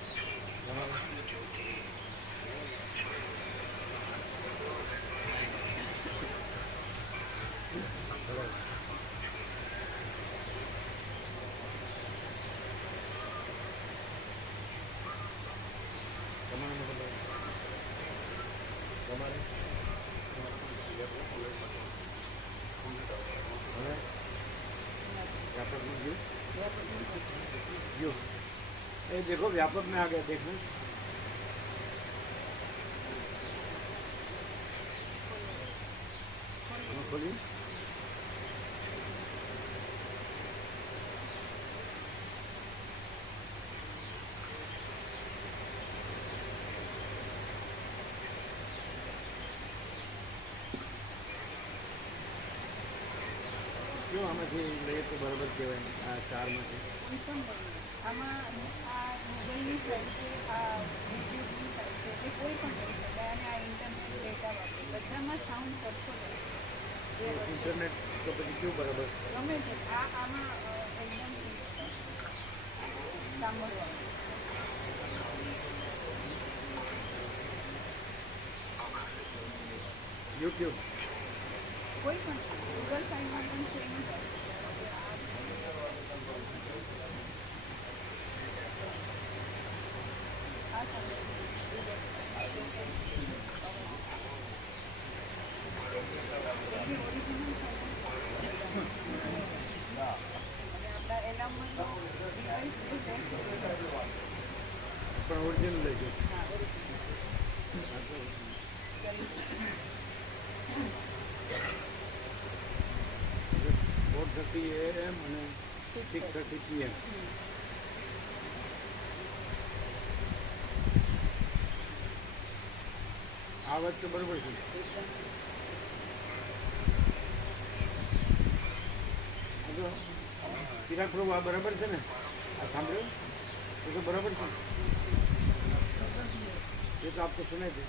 ये देखो व्यापक में आ गया, देखो खोलिए. क्यों आમાંથી લઈએ તો બરાબર કહેવાય આ ચારમાંથી? આમાં આ મોબાઈલની સાઈડ છે, આ યુટ્યુબની સાઈડ છે, એટલે કોઈ પણ લઈ શકાય અને આ ઇન્ટરનેટ ડેટા વાપરે બધામાં સાઉન્ડ સરખો રહે. ઇન્ટરનેટ તો પછી ક્યું બરાબર? ગમે છે આમાં એકદમ સાંભળવાનું. યુટ્યુબ કોઈ પણ ગૂગલ ફાઇલમાં પણ સેમ જ આવે. આ આપણા એલાર્મનો ડિવાઇસ પણ ઓરિજિનલ લેજો. ફોર 30 AM અને 6:30 PM. આ વાત તો બરોબર છે. ચિરાગ પ્રભુ આ બરાબર છે ને? આ સાંભળ્યું એ તો બરાબર છે. ये तो आपको सुनाई दे.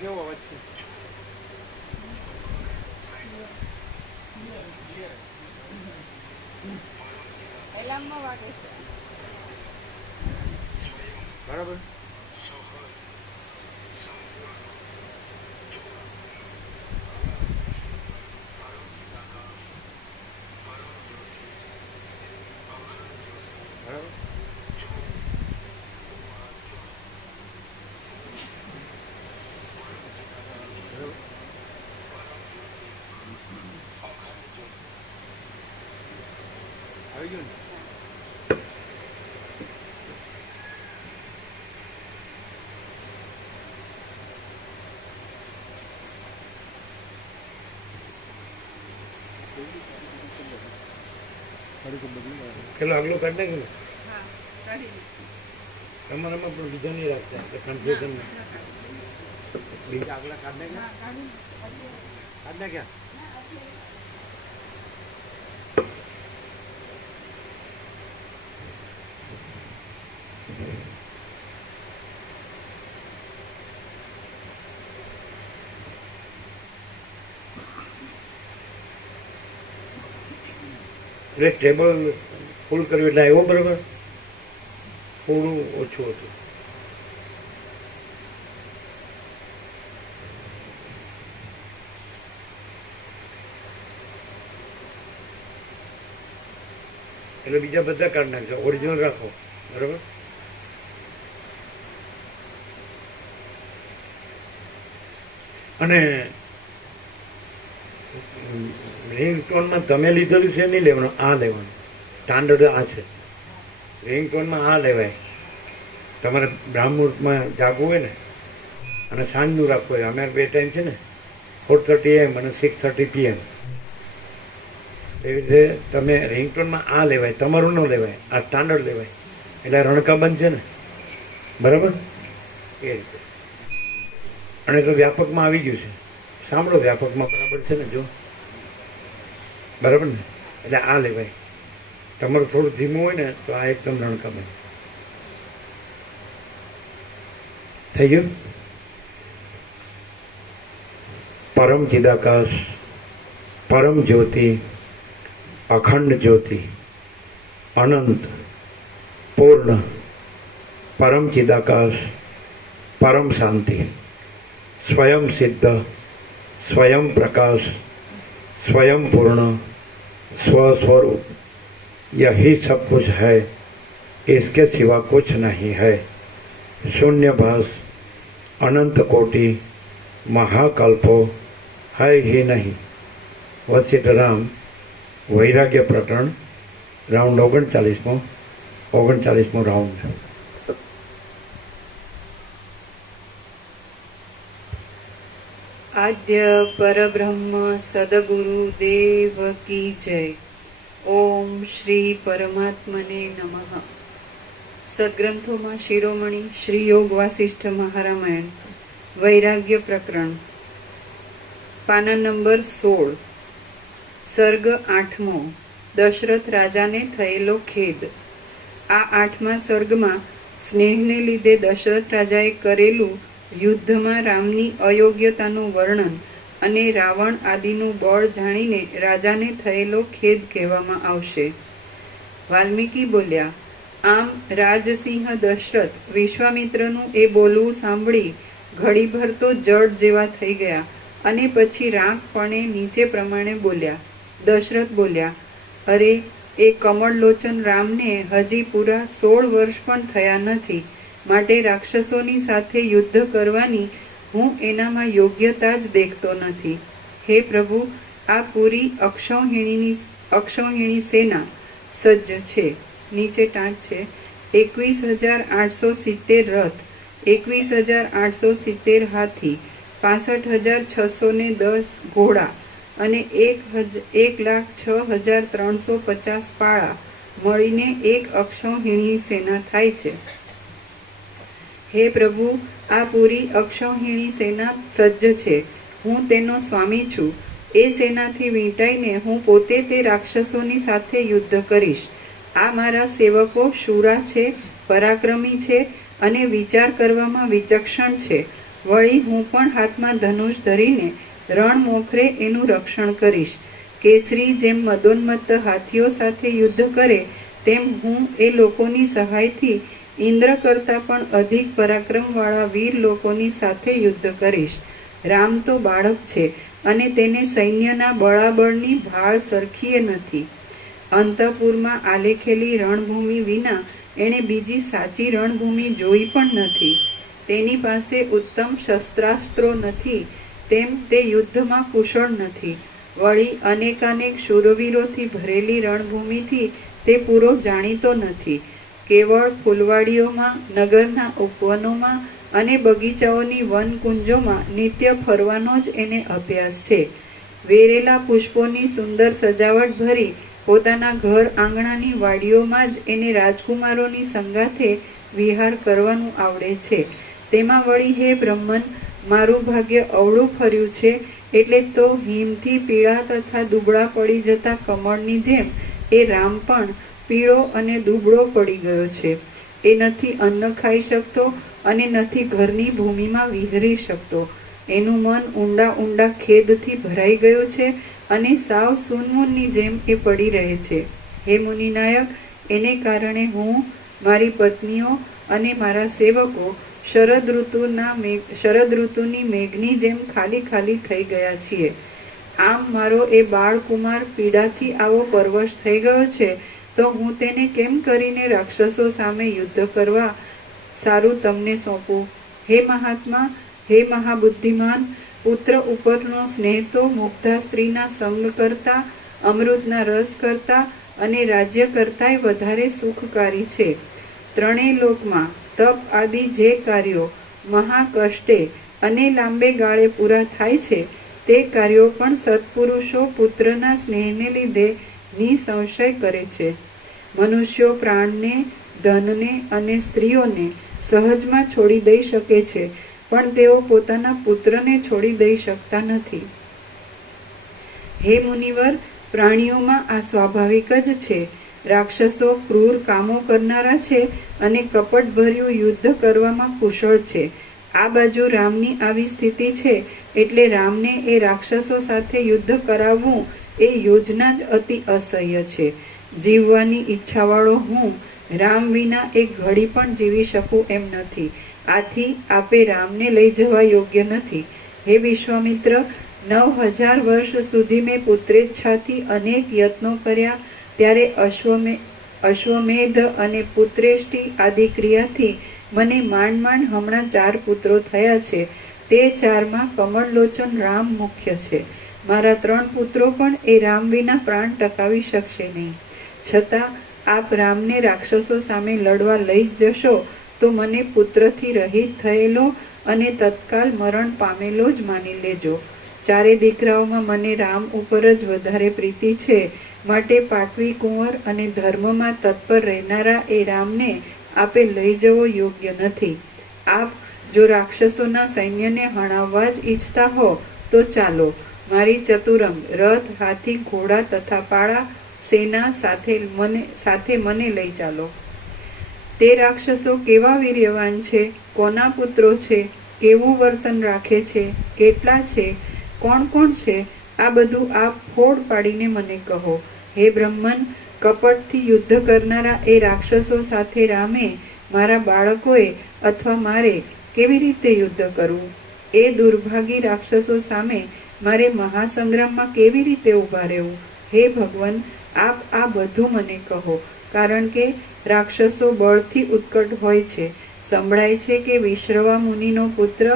કેવો વચ્ચે એલાર્મમાં વાગે છે. બરાબર. બરાબર. આવી ગયું ને? પેલો આગલો કાઢ નાખ્યો ને હા, કાઢી દીધું. તમારામાં પણ બીજા નહીં રાખતા એટલે કન્ફ્યુઝન બીજા આગલા કાઢ નાખ્યા? હા, કાઢી દીધું. કાઢ નાખ્યા? એટલે ટેબલ ફૂલ કર્યું એટલે આવ્યો બરાબર, થોડું ઓછું હતું. એટલે બીજા બધા કાઢ નાખજો, ઓરિજિનલ રાખો બરાબર. અને રિંગટોનમાં તમે લીધેલું છે નહીં લેવાનું, આ લેવાનું. સ્ટાન્ડર્ડ આ છે. રિંગટોનમાં આ લેવાય. તમારે બ્રાહ્મુહૂર્તમાં જાગવું હોય ને અને સાંજનું રાખવું હોય. અમારે 2 ટાઈમ છે ને, 4:30 AM અને 6:30 PM. એવી રીતે તમે રિંગટોનમાં આ લેવાય, તમારું ન લેવાય, આ સ્ટાન્ડર્ડ લેવાય. એટલે રણકાબંધ છે ને બરાબર, એ રીતે. અને તો વ્યાપકમાં આવી ગયું છે, સાંભળો વ્યાપકમાં બરાબર છે ને, જો બરાબર ને. એટલે આ લેવાય. તમારું થોડું ધીમું હોય ને તો આ એકદમ રણકાબંધ થઈ ગયું. પરમ ચિદાકાશ, પરમ જ્યોતિ, અખંડ જ્યોતિ, અનંત, પૂર્ણ, પરમ ચિદાકાશ, પરમ શાંતિ, स्वयं सिद्ध, स्वयं प्रकाश, स्वयं पूर्ण, स्वस्वरूप, यही सब कुछ है, इसके सिवा कुछ नहीं है. शून्य भास, अनंत कोटि, महाकल्पो है ही नहीं. वशिष्ठ राम वैराग्य प्रकरण राउंड 39मो राउंड. આદ્ય પરબ્રહ્મ સદગુરુ દેવ કી જય. ઓમ શ્રી પરમાત્મને નમઃ. સદગ્રંથોમાં શિરોમણી શ્રી યોગ વાસિષ્ઠ મહારામાયણ વૈરાગ્ય પ્રકરણ પાના નંબર 16. સર્ગ 8મો. દશરથ રાજાને થયેલો ખેદ. આ 8મા સર્ગમાં સ્નેહને લીધે દશરથ રાજાએ કરેલું યુદ્ધમાં રામની અયોગ્યતાનું વર્ણન અને રાવણ આદિનું બળ જાણીને રાજાને થયેલો ખેદ કહેવામાં આવશે. વાલ્મીકી બોલ્યા, આમ રાજસિંહ દશરથ વિશ્વામિત્રનું એ બોલવું સાંભળી ઘડીભર તો જડ જેવા થઈ ગયા અને પછી રાગપણે નીચે પ્રમાણે બોલ્યા. દશરથ બોલ્યા, અરે એ કમળલોચન રામને હજી પૂરા 16 વર્ષ પણ થયા નથી, માટે રાક્ષસોની સાથે યુદ્ધ કરવાની હું એનામાં યોગ્યતા જ દેખતો નથી. હે પ્રભુ, આ પૂરી અક્ષૌહિણી સેના સજ્જ છે. નીચે ટાંચ છે. 21,870 રથ, 21,870 હાથી, 65,610 ઘોડા અને 1,06,350 પાળા મળીને એક અક્ષૌહિણી સેના થાય છે. હે પ્રભુ, આ પૂરી અક્ષૌહિણી સેના સજ્જ છે. હું તેનો સ્વામી છું. એ સેનાથી વીંટાઈને હું પોતે તે રાક્ષસોની સાથે યુદ્ધ કરીશ. આ મારા સેવકો શૂરા છે, પરાક્રમી છે અને વિચાર કરવામાં વિચક્ષણ છે. વળી હું પણ હાથમાં ધનુષ ધરીને રણ મોખરે એનું રક્ષણ કરીશ. કેસરી જેમ મદોન્મત્ત હાથીઓ સાથે યુદ્ધ કરે તેમ હું એ લોકોની સહાયથી ઇન્દ્ર કરતાં પણ અધિક પરાક્રમવાળા વીર લોકોની સાથે યુદ્ધ કરીશ. રામ તો બાળક છે અને તેને સૈન્યના બળાબળની ભાળ સરખીએ નથી. અંતઃપુરમાં આલેખેલી રણભૂમિ વિના એણે બીજી સાચી રણભૂમિ જોઈ પણ નથી. તેની પાસે ઉત્તમ શસ્ત્રાસ્ત્રો નથી, તેમ તે યુદ્ધમાં કુશળ નથી. વળી અનેકાનેક શૂરવીરોથી ભરેલી રણભૂમિથી તે પૂરો જાણીતો નથી. કેવળ ફૂલવાડીઓમાં, નગરના ઉપવનોમાં અને બગીચાઓની વનકુંજોમાં નિત્ય ફરવાનો જ એને અભ્યાસ છે. વેરેલા પુષ્પોની સુંદર સજાવટ ભરી પોતાના ઘર આંગણાની વાડીઓમાં જ એને રાજકુમારોની સંગાથે વિહાર કરવાનું આવડે છે. તેમાં વળી હે બ્રહ્મન, મારું ભાગ્ય અવળું ફર્યું છે એટલે તો હિમથી પીળા તથા દુબળા પડી જતા કમળની જેમ એ રામ પણ પીળો અને દુબળો પડી ગયો છે. એ નથી અન્ન ખાઈ શકતો અને નથી ઘરની ભૂમિમાં વિહરી શકતો. એનું મન ઊંડા ઊંડા ખેદથી ભરાઈ ગયું છે અને સાવ સૂનમૂનની જેમ એ પડી રહે છે. હે મુનિનાયક, એને કારણે હું, મારી પત્નીઓ અને મારા સેવકો શરદ ઋતુની મેઘની જેમ ખાલી ખાલી થઈ ગયા છીએ. આમ મારો એ બાળકુમાર પીડાથી આવો પરવશ થઈ ગયો છે તો હું તેને કેમ કરીને રાક્ષસો સામે યુદ્ધ કરવા સારું તમને સોંપું? હે મહાત્મા, હે મહાબુદ્ધિમાન, પુત્ર ઉપરનો સ્નેહ તો મુગ્ધા સ્ત્રીના સંગ કરતા, અમૃતના રસ કરતા અને રાજ્ય કરતાંય વધારે સુખકારી છે. ત્રણેય લોકમાં તપ આદિ જે કાર્યો મહાકષ્ટે અને લાંબે ગાળે પૂરા થાય છે તે કાર્યો પણ સત્પુરુષો પુત્રના સ્નેહને લીધે નિસંશય કરે છે. મનુષ્યો પ્રાણને, ધનને અને સ્ત્રીઓને સહજમાં છોડી દઈ શકે છે, પણ તેઓ પોતાના પુત્રને છોડી દઈ શકતા નથી. હે મુનિવર, પ્રાણીઓમાં આ સ્વાભાવિક જ છે. રાક્ષસો ક્રૂર કામો કરનારા છે અને કપટભર્યું યુદ્ધ કરવામાં કુશળ છે. આ બાજુ રામની આવી સ્થિતિ છે એટલે રામને એ રાક્ષસો સાથે યુદ્ધ કરાવવું એ યોજના જ અતિ અસહ્ય છે. જીવવાની ઈચ્છાવાળો હું રામ વિના એક ઘડી પણ જીવી શકું એમ નથી. આથી આપે રામને લઈ જવા યોગ્ય નથી. હે વિશ્વામિત્ર, 9000 વર્ષ સુધી મેં પુત્રેચ્છાથી અનેક યત્નો કર્યા, ત્યારે અશ્વમેધ અને પુત્રેષ્ટિ આદિ ક્રિયાથી મને માંડ માંડ હમણાં 4 પુત્રો થયા છે. તે 4માં કમળલોચન રામ મુખ્ય છે. મારા 3 પુત્રો પણ એ રામ વિના પ્રાણ ટકાવી શકશે નહીં. છતાં આપ રામને રાક્ષસો સામે લડવા લઈ જશો તો મને પુત્રથી રહિત થયેલો અને તત્કાલ મરણ પામેલો જ માની લેજો. 4 દીકરાઓમાં મને રામ ઉપર જ વધારે પ્રીતિ છે, માટે પાટવી કુંવર અને ધર્મમાં તત્પર રહેનારા એ રામને આપે લઈ જવો યોગ્ય નથી. આપ જો રાક્ષસોના સૈન્યને હણાવવા જ ઈચ્છતા હો તો ચાલો, મારી ચતુરંગ રથ, હાથી, ઘોડા તથા પાળા સેના સાથે મને લઈ ચાલો. તે રાક્ષસો કેવા વીર્યવાન છે, કોના પુત્રો છે, કેવું વર્તન રાખે છે, કેટલા છે, કોણ કોણ છે, આ બધું આપ ફોડ પાડીને મને કહો. હે બ્રહ્મન, કપટથી યુદ્ધ કરનારા એ રાક્ષસો સાથે રામે, મારા બાળકોએ અથવા મારે કેવી રીતે યુદ્ધ કરવું? એ દુર્ભાગી રાક્ષસો સામે મારે મહાસંગ્રામમાં કેવી રીતે ઊભા રહેવું? હે ભગવાન, આપ આ બધું મને કહો, કારણ કે રાક્ષસો બળથી ઉત્કટ હોય છે. સંભળાય છે કે વિશ્રવા મુનિનો પુત્ર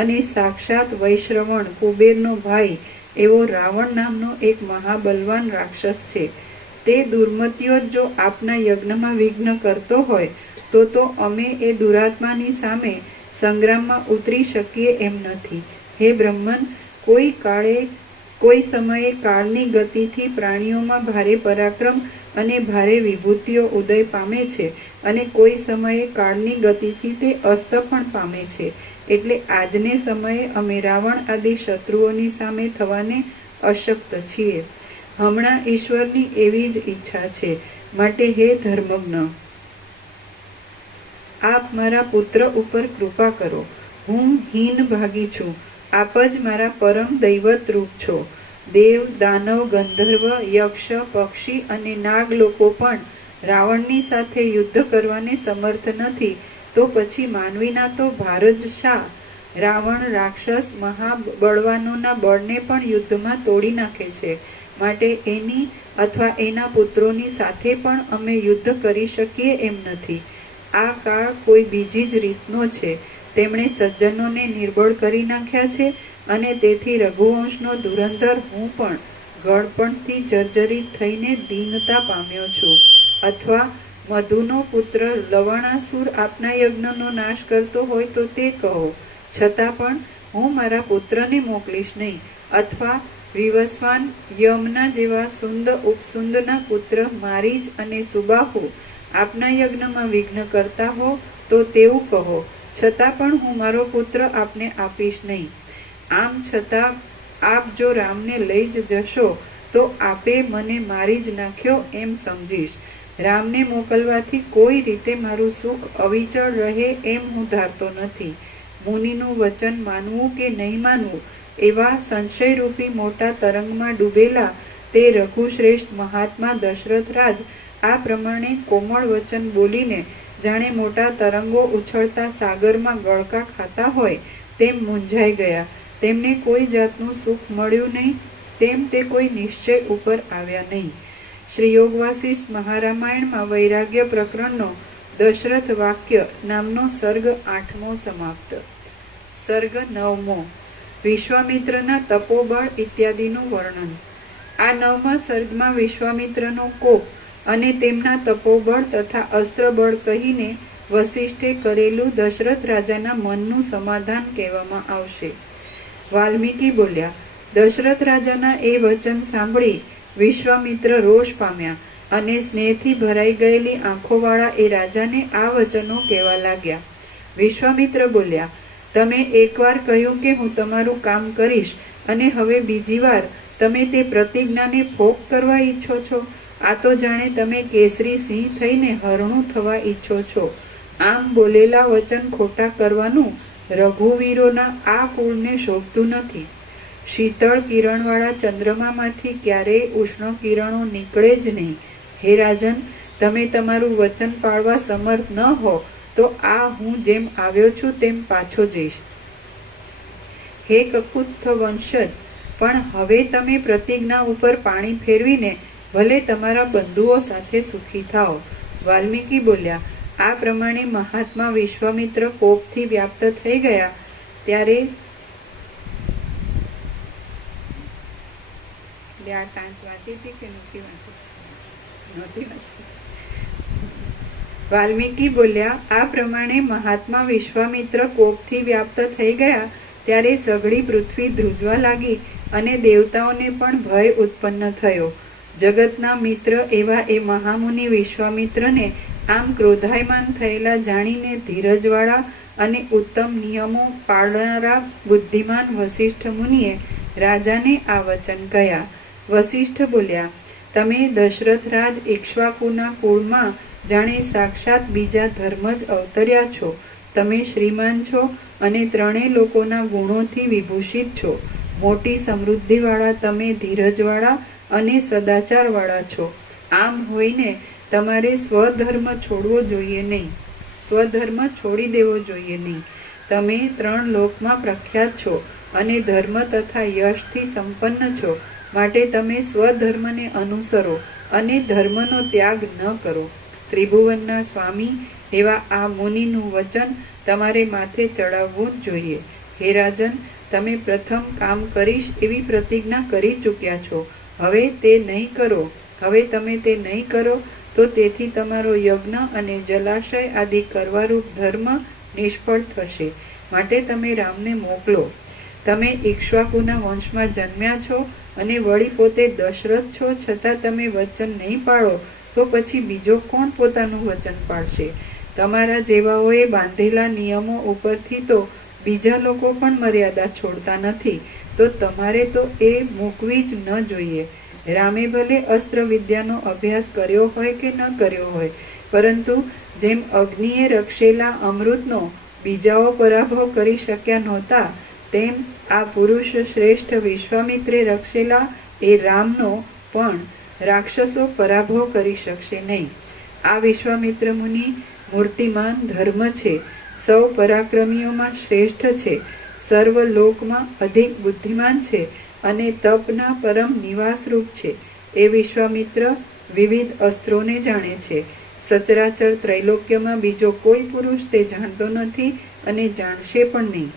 અને સાક્ષાત વૈશ્રવણ કુબેરનો ભાઈ એવો રાવણ નામનો એક મહાબલવાન રાક્ષસ છે. તે દુર્મતીઓ જો આપના યજ્ઞમાં વિઘ્ન કરતો હોય તો અમે એ દુરાત્માની સામે સંગ્રામમાં ઉતરી શકીએ એમ નથી. હે બ્રહ્મન, કોઈ સમયે કાળની ગતિથી પ્રાણીઓમાં ભારે પરાક્રમ અને ભારે વિભૂતિઓ ઉદય પામે છે અને કોઈ સમયે કાળની ગતિથી તે અસ્ત પણ પામે છે. એટલે આજને સમયે અમે રાવણ આદિ શત્રુઓની સામે થવાને અશક્ત છીએ. હમણાં ઈશ્વરની એવી જ ઈચ્છા છે. માટે હે ધર્મજ્ઞ, આપ મારા પુત્ર ઉપર કૃપા કરો. હું હીન ભાગી છું, આપ જ મારા પરમ દૈવત રૂપ છો. દેવ, દાનવ, ગંધર્વ, યક્ષ, પક્ષી અને નાગ લોકો પણ રાવણની સાથે યુદ્ધ કરવાને સમર્થ નથી, તો પછી માનવીના તો ભાર જ શા? રાવણ રાક્ષસ મહાબળવાનોના બળને પણ યુદ્ધમાં તોડી નાખે છે, માટે એની અથવા એના પુત્રોની સાથે પણ અમે યુદ્ધ કરી શકીએ એમ નથી. આ કાળ કોઈ બીજી જ રીતનો છે. તેમણે સજ્જનોને નિર્બળ કરી નાખ્યા છે, અને તેથી રઘુવંશનો ધુરંધર હું પણ ગળપણથી જર્જરિત થઈને દીનતા પામ્યો છું. અથવા મધુનો પુત્ર લવણાસુર આપના યજ્ઞનો નાશ કરતો હોય તો તે કહો, છતાં પણ હું મારા પુત્રને મોકલીશ નહીં. અથવા વિવસ્વાન યમના જેવા સુંદ ઉપસુંદના પુત્ર મારીચ અને સુબાહુ આપના યજ્ઞમાં વિઘ્ન કરતા હો તો તેવું કહો, છતાં પણ હું મારો પુત્ર આપને આપીશ નહીં. આમ છતાં આપ જો રામને લઈ જ જશો તો આપે મને મારી જ નાખ્યો એમ સમજીશ. રામને મોકલવાથી કોઈ રીતે મારું સુખ અવિચળ રહે એમ હું ધારતો નથી. મુનિનું વચન માનવું કે નહીં માનવું એવા સંશયરૂપી મોટા તરંગમાં ડૂબેલા તે રઘુશ્રેષ્ઠ મહાત્મા દશરથ રાજ આ પ્રમાણે કોમળ વચન બોલીને જાણે મોટા તરંગો ઉછળતા સાગરમાં ગળકા ખાતા હોય તેમ મૂંઝાઈ ગયા. તેમને કોઈ જાતનું સુખ મળ્યું નહીં, તેમ તે કોઈ નિશ્ચય ઉપર આવ્યા નહીં. શ્રી યોગ વાસિષ્ઠ મહારામાયણમાં વૈરાગ્ય પ્રકરણનો દશરથ વાક્ય નામનો સર્ગ 8મો સમાપ્ત. સર્ગ 9મો વિશ્વામિત્રના તપોબળ ઇત્યાદિનું વર્ણન. આ 9મા સર્ગમાં વિશ્વામિત્રનો કોપ અને તેમના તપોબળ તથા અસ્ત્રબળ કહીને વસિષ્ઠે કરેલું દશરથ રાજાના મનનું સમાધાન કહેવામાં આવશે. વાલ્મીકી બોલ્યા, દશરથ રાજાના એ વચન સાંભળી વિશ્વામિત્ર રોષ પામ્યા અને સ્નેહથી ભરાઈ ગયેલી આંખોવાળા એ રાજાને આ વચનો કહેવા લાગ્યા. વિશ્વામિત્ર બોલ્યા, તમે એકવાર કહ્યું કે હું તમારું કામ કરીશ, અને હવે બીજી વાર તમે તે પ્રતિજ્ઞાને ભોગ કરવા ઈચ્છો છો. આ તો જાણે તમે કેસરી સિંહ થઈને હરણું થવા ઈચ્છો છો. આમ બોલેલા વચન ખોટા કરવાનું રઘુવીરોના આ કુળને શોભતું નથી. શીતળ કિરણવાળા ચંદ્રમામાંથી ક્યારેય ઉષ્ણ કિરણો નીકળે જ નહીં. હે રાજન, તમે તમારું વચન પાળવા સમર્થ ન હો તો આ હું જેમ આવ્યો છું તેમ પાછો જઈશ. હે કકુત્સ્થ વંશજ, પણ હવે તમે પ્રતિજ્ઞા ઉપર પાણી ફેરવીને ભલે તમારા બંધુઓ સાથે સુખી થાઓ. વાલ્મીકી બોલ્યા, આ પ્રમાણે મહાત્મા વિશ્વામિત્ર કોપથી વ્યાપ્ત થઈ ગયા ત્યારે વાલ્મીકી બોલ્યા, આ પ્રમાણે મહાત્મા વિશ્વામિત્ર કોપથી વ્યાપ્ત થઈ ગયા ત્યારે સઘળી પૃથ્વી ધ્રુજવા લાગી અને દેવતાઓને પણ ભય ઉત્પન્ન થયો. જગતના મિત્ર એવા એ મહામુનિ વિશ્વામિત્રને આમ ક્રોધાયમાન થયેલા જાણીને ધીરજવાળા અને ઉત્તમ નિયમો પાળનારા બુદ્ધિમાન વસિષ્ઠ મુનિએ રાજાને આ વચન કહ્યા. વસિષ્ઠ બોલ્યા, તમે દશરથ રાજ ઇક્ષ્વાકુના કુળમાં જાણે સાક્ષાત બીજા ધર્મ જ અવતર્યા છો. તમે શ્રીમાન છો અને ત્રણેય લોકોના ગુણોથી વિભૂષિત છો. મોટી સમૃદ્ધિવાળા તમે ધીરજવાળા અને સદાચારવાળા છો. આમ હોઈને તમારે સ્વધર્મ છોડવો જોઈએ નહીં, સ્વધર્મ છોડી દેવો જોઈએ નહીં. તમે 3 લોકમાં પ્રખ્યાત છો અને ધર્મ તથા યશથી સંપન્ન છો, માટે તમે સ્વધર્મને અનુસરો અને ધર્મનો ત્યાગ ન કરો. ત્રિભુવનના સ્વામી એવા આ મુનિનું વચન તમારે માથે ચડાવવું જ જોઈએ. હે રાજન, તમે પ્રથમ કામ કરીશ એવી પ્રતિજ્ઞા કરી ચૂક્યા છો. હવે તે નહીં કરો. હવે તમે તે નહીં કરો તો તેથી તમારો યજ્ઞ અને જલાશય આદિ કરવારૂપ ધર્મ નિષ્ફળ થશે. માટે તમે રામને મોકલો. તમે ઇક્ષ્વાકુના વંશમાં જન્મ્યા છો અને વળી પોતે દશરથ છો, છતાં તમે વચન નહીં પાળો તો પછી બીજો કોણ પોતાનું વચન પાળશે? તમારા જેવાઓએ બાંધેલા નિયમો ઉપરથી તો બીજા લોકો પણ મર્યાદા છોડતા નથી, તો તમારે તો એ મૂકવી જ ન જોઈએ. રામે ભલે અસ્ત્ર વિદ્યાનો અભ્યાસ કર્યો હોય કે ન કર્યો હોય, પરંતુ જેમ અગ્નિએ રક્ષેલા અમૃતનો બીજાઓ પરાભવ કરી શક્યા નહોતા, તેમ આ પુરુષ શ્રેષ્ઠ વિશ્વામિત્રે રક્ષેલા એ રામનો પણ રાક્ષસો પરાભવ કરી શકશે નહીં. આ વિશ્વામિત્ર મુનિ મૂર્તિમાન ધર્મ છે, સૌ પરાક્રમીઓમાં શ્રેષ્ઠ છે, સર્વ લોકમાં અધિક બુદ્ધિમાન છે અને તપના પરમ નિવાસરૂપ છે. એ વિશ્વામિત્ર વિવિધ અસ્ત્રોને જાણે છે. સચરાચર ત્રૈલોક્યમાં બીજો કોઈ પુરુષ તે જાણતો નથી અને જાણશે પણ નહીં.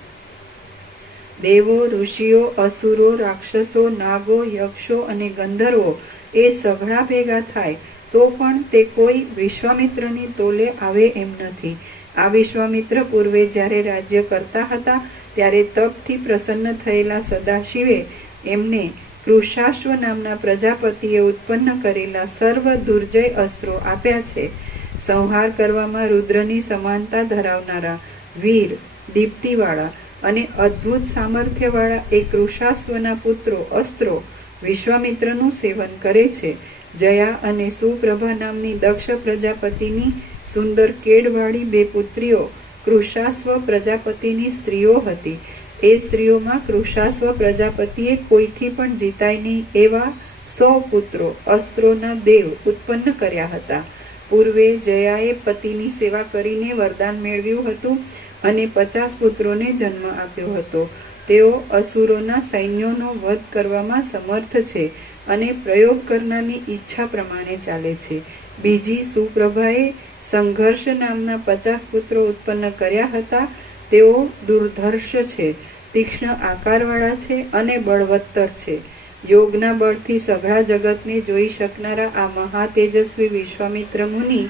દેવો, ઋષિઓ, અસુરો, રાક્ષસો, નાગો, યક્ષો અને ગંધર્વો એ સઘળા ભેગા થાય તો પણ તે કોઈ વિશ્વામિત્રની તોલે આવે એમ નથી. આ વિશ્વામિત્ર પૂર્વે જ્યારે રાજ્ય કરતા હતા ત્યારે તપથી પ્રસન્ન થયેલા સદાશિવે એમને કૃશાશ્વ નામના પ્રજાપતિએ ઉત્પન્ન કરેલા સર્વ દુર્જય અસ્ત્રો આપ્યા છે. સંહાર કરવામાં રુદ્રની સમાનતા ધરાવનારા વીર, દીપ્તિવાળા અને અદ્ભુત સામર્થ્યવાળા એ કૃશાશ્વના પુત્રો અસ્ત્રો વિશ્વામિત્રનું સેવન કરે છે. જયા અને સુપ્રભા નામની દક્ષ પ્રજાપતિની સુંદર કેડવાળી બે પુત્રીઓ કૃશાશ્વ પ્રજાપતિની સ્ત્રીઓ હતી. એ સ્ત્રીઓમાં કૃશાશ્વ પ્રજાપતિએ કોઈથી પણ જીતાય નહીં એવા 100 પુત્રો અસ્ત્રોના દેવ ઉત્પન્ન કર્યા હતા. પૂર્વે જયાએ પતિની સેવા કરીને વરદાન મેળવ્યું હતું અને 50 પુત્રોને જન્મ આપ્યો હતો. તેઓ અસુરોના સૈન્યોનો વધ કરવામાં સમર્થ છે અને પ્રયોગ કરનારની ઈચ્છા પ્રમાણે ચાલે છે. બીજી સુપ્રભાએ સંઘર્ષ નામના 50 પુત્રો ઉત્પન્ન કર્યા હતા. તેઓ દુર્ધર્ષ છે, તીક્ષ્ણ આકારવાળા છે અને બળવત્તર છે. યોગના બળથી સઘળા જગતને જોઈ શકનારા આ મહા તેજસ્વી વિશ્વામિત્ર મુનિ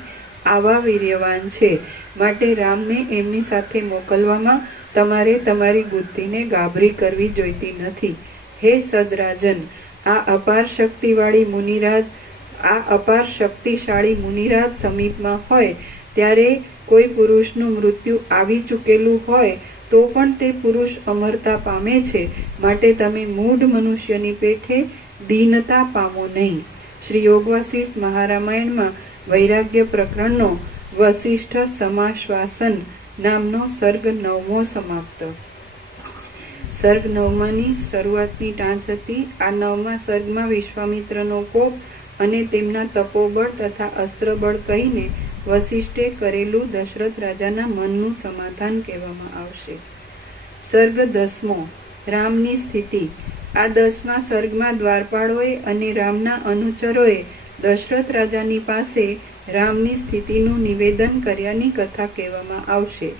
આવા વીર્યવાન છે. માટે રામને એમની સાથે મોકલવામાં તમારે તમારી બુદ્ધિને ગાભરી કરવી જોઈતી નથી. હે સદરાજન, આ અપાર શક્તિશાળી મુનિરાજ સમીપમાં હોય ત્યારે કોઈ પુરુષનું મૃત્યુ આવી ચૂકેલું હોય તો પણ તે પુરુષ અમરતા પામે છે. માટે તમે મૂઢ મનુષ્યની પેઠે દીનતા પામો નહીં. શ્રી યોગ વાસિષ્ઠ મહારામાયણમાં વૈરાગ્ય પ્રકરણનો વસિષ્ઠ સમાશ્વાસન નામનો સર્ગ 9મો સમાપ્ત. સર્ગ 9માની શરૂઆતની ટાંચ હતી. આ 9મા સર્ગમાં વિશ્વામિત્રનો કોપ અને તેમના તપોબળ તથા અસ્ત્રબળ કહીને વસિષ્ઠે કરેલું દશરથ રાજાના મનનું સમાધાન કહેવામાં આવશે. સર્ગ 10મો રામની સ્થિતિ. આ 10મા સર્ગમાં દ્વારપાળોએ અને રામના અનુચરોએ દશરથ રાજાની પાસે રામની સ્થિતિનું નિવેદન કર્યાની કથા કહેવામાં આવશે.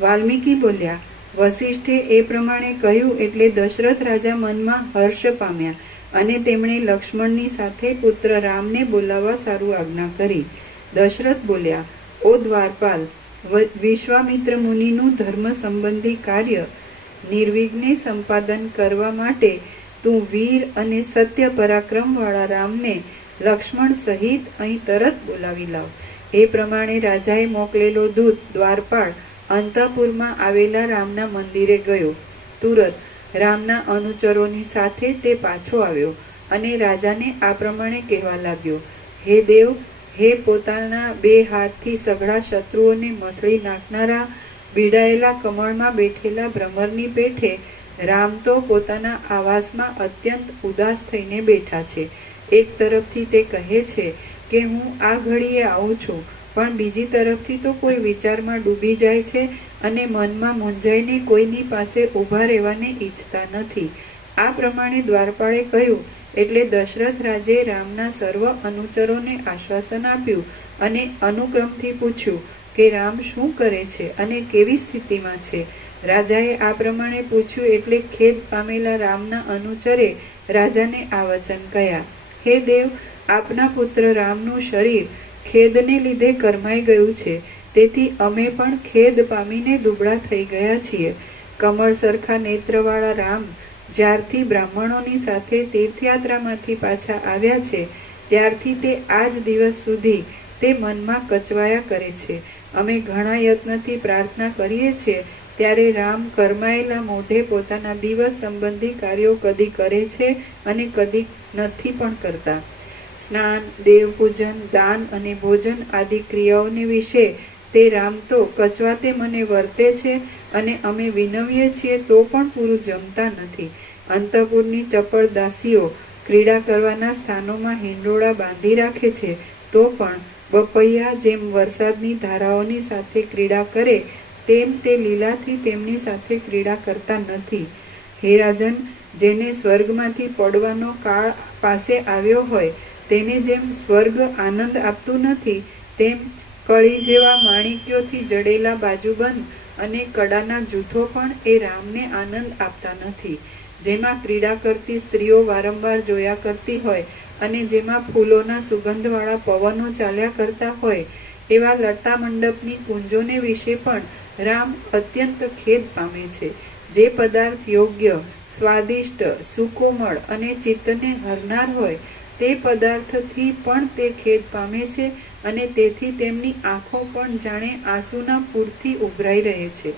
વાલ્મીકી બોલ્યા, વસિષ્ઠે એ પ્રમાણે કહ્યું એટલે દશરથ રાજા મનમાં હર્ષ પામ્યા અને તેમણે લક્ષ્મણની સાથે પુત્ર રામને બોલાવવા સારું આજ્ઞા કરી. દશરથ બોલ્યા, ઓ દ્વારપાલ, વિશ્વામિત્ર મુનિનું ધર્મ સંબંધી કાર્ય નિર્વિઘ્ને સંપાદન કરવા માટે તું વીર અને સત્ય પરાક્રમ વાળા રામને લક્ષ્મણ સહિત અહીં તરત બોલાવી લાવ. એ પ્રમાણે રાજાએ મોકલેલો દૂત દ્વારપાળ અંતઃપુરમાં આવેલા રામના મંદિરે ગયો. તુરત રામના અનુચરોની સાથે તે પાછો આવ્યો અને રાજાને આ પ્રમાણે કહેવા લાગ્યો, હે દેવ, હે પોતાના 2 હાથથી સઘળા શત્રુઓને મસળી નાખનારા બીડાયેલા કમળમાં બેઠેલા ભ્રમરની પેઠે રામ તો પોતાના આવાસમાં અત્યંત ઉદાસ થઈને બેઠા છે. એક તરફથી તે કહે છે કે હું આ ઘડીએ આવું છું, પણ બીજી તરફથી તો કોઈ વિચારમાં ડૂબી જાય છે અને મનમાં મૂંઝાઈને કોઈની પાસે ઊભા રહેવાને ઈચ્છતા નથી. આ પ્રમાણે દ્વારપાળે કહ્યું એટલે દશરથ રાજે રામના સર્વ અનુચરોને આશ્વાસન આપ્યું અને અનુક્રમથી પૂછ્યું કે રામ શું કરે છે અને કેવી સ્થિતિમાં છે. રાજાએ આ પ્રમાણે પૂછ્યું એટલે ખેદ પામેલા રામના અનુચરે રાજાને આ વચન કહ્યા, હે દેવ, આપના પુત્ર રામનું શરીર ખેદને લીધે કરમાઈ ગયું છે, તેથી અમે પણ ખેદ પામીને દુબળા થઈ ગયા છીએ. કમળ સરખા નેત્રવાળા રામ જ્યારથી બ્રાહ્મણોની સાથે તીર્થયાત્રામાંથી પાછા આવ્યા છે ત્યારથી તે આજ દિવસ સુધી તે મનમાં કચવાયા કરે છે. અમે ઘણા યત્નથી પ્રાર્થના કરીએ છીએ ત્યારે રામ કરમાયેલા મોઢે પોતાના દિવસ સંબંધી કાર્યો કદી કરે છે અને કદી નથી પણ કરતા. સ્નાન, દેવપૂજન, દાન અને ભોજન આદિ ક્રિયાઓને વિશે તે રામ તો કચવાતે મને વર્તે છે અને અમે વિનવીએ છીએ તો પણ પૂરું જમતા નથી. અંતઃપુરની ચપળ દાસીઓ ક્રીડા કરવાના સ્થાનોમાં હિંડોળા બાંધી રાખે છે તો પણ બપૈયા જેમ વરસાદની ધારાઓની સાથે ક્રીડા કરે તેમ તે લીલાથી તેમની સાથે ક્રીડા કરતા નથી. હે રાજન, જેને સ્વર્ગમાંથી પડવાનો કાળ પાસે આવ્યો હોય તેને જેમ સ્વર્ગ આનંદ આપતું નથી, તેમ કળી જેવા માણિક્યોથી જડેલા બાજુબંધ અને કડાના જૂથો પણ એ રામને આનંદ આપતા નથી. જેમાં ક્રીડા કરતી સ્ત્રીઓ વારંવાર જોયા કરતી હોય અને જેમાં ફૂલોના સુગંધવાળા પવનો ચાલ્યા કરતા હોય એવા લતા મંડપની કુંજોને વિશે પણ રામ અત્યંત ખેદ પામે છે. જે પદાર્થ યોગ્ય, સ્વાદિષ્ટ, સુકોમળ અને ચિત્તને હરનાર હોય તે પદાર્થથી પણ તે ખેદ પામે છે અને તેથી તેમની આંખો પણ જાણે આંસુના પૂરથી ઉભરાઈ રહે છે.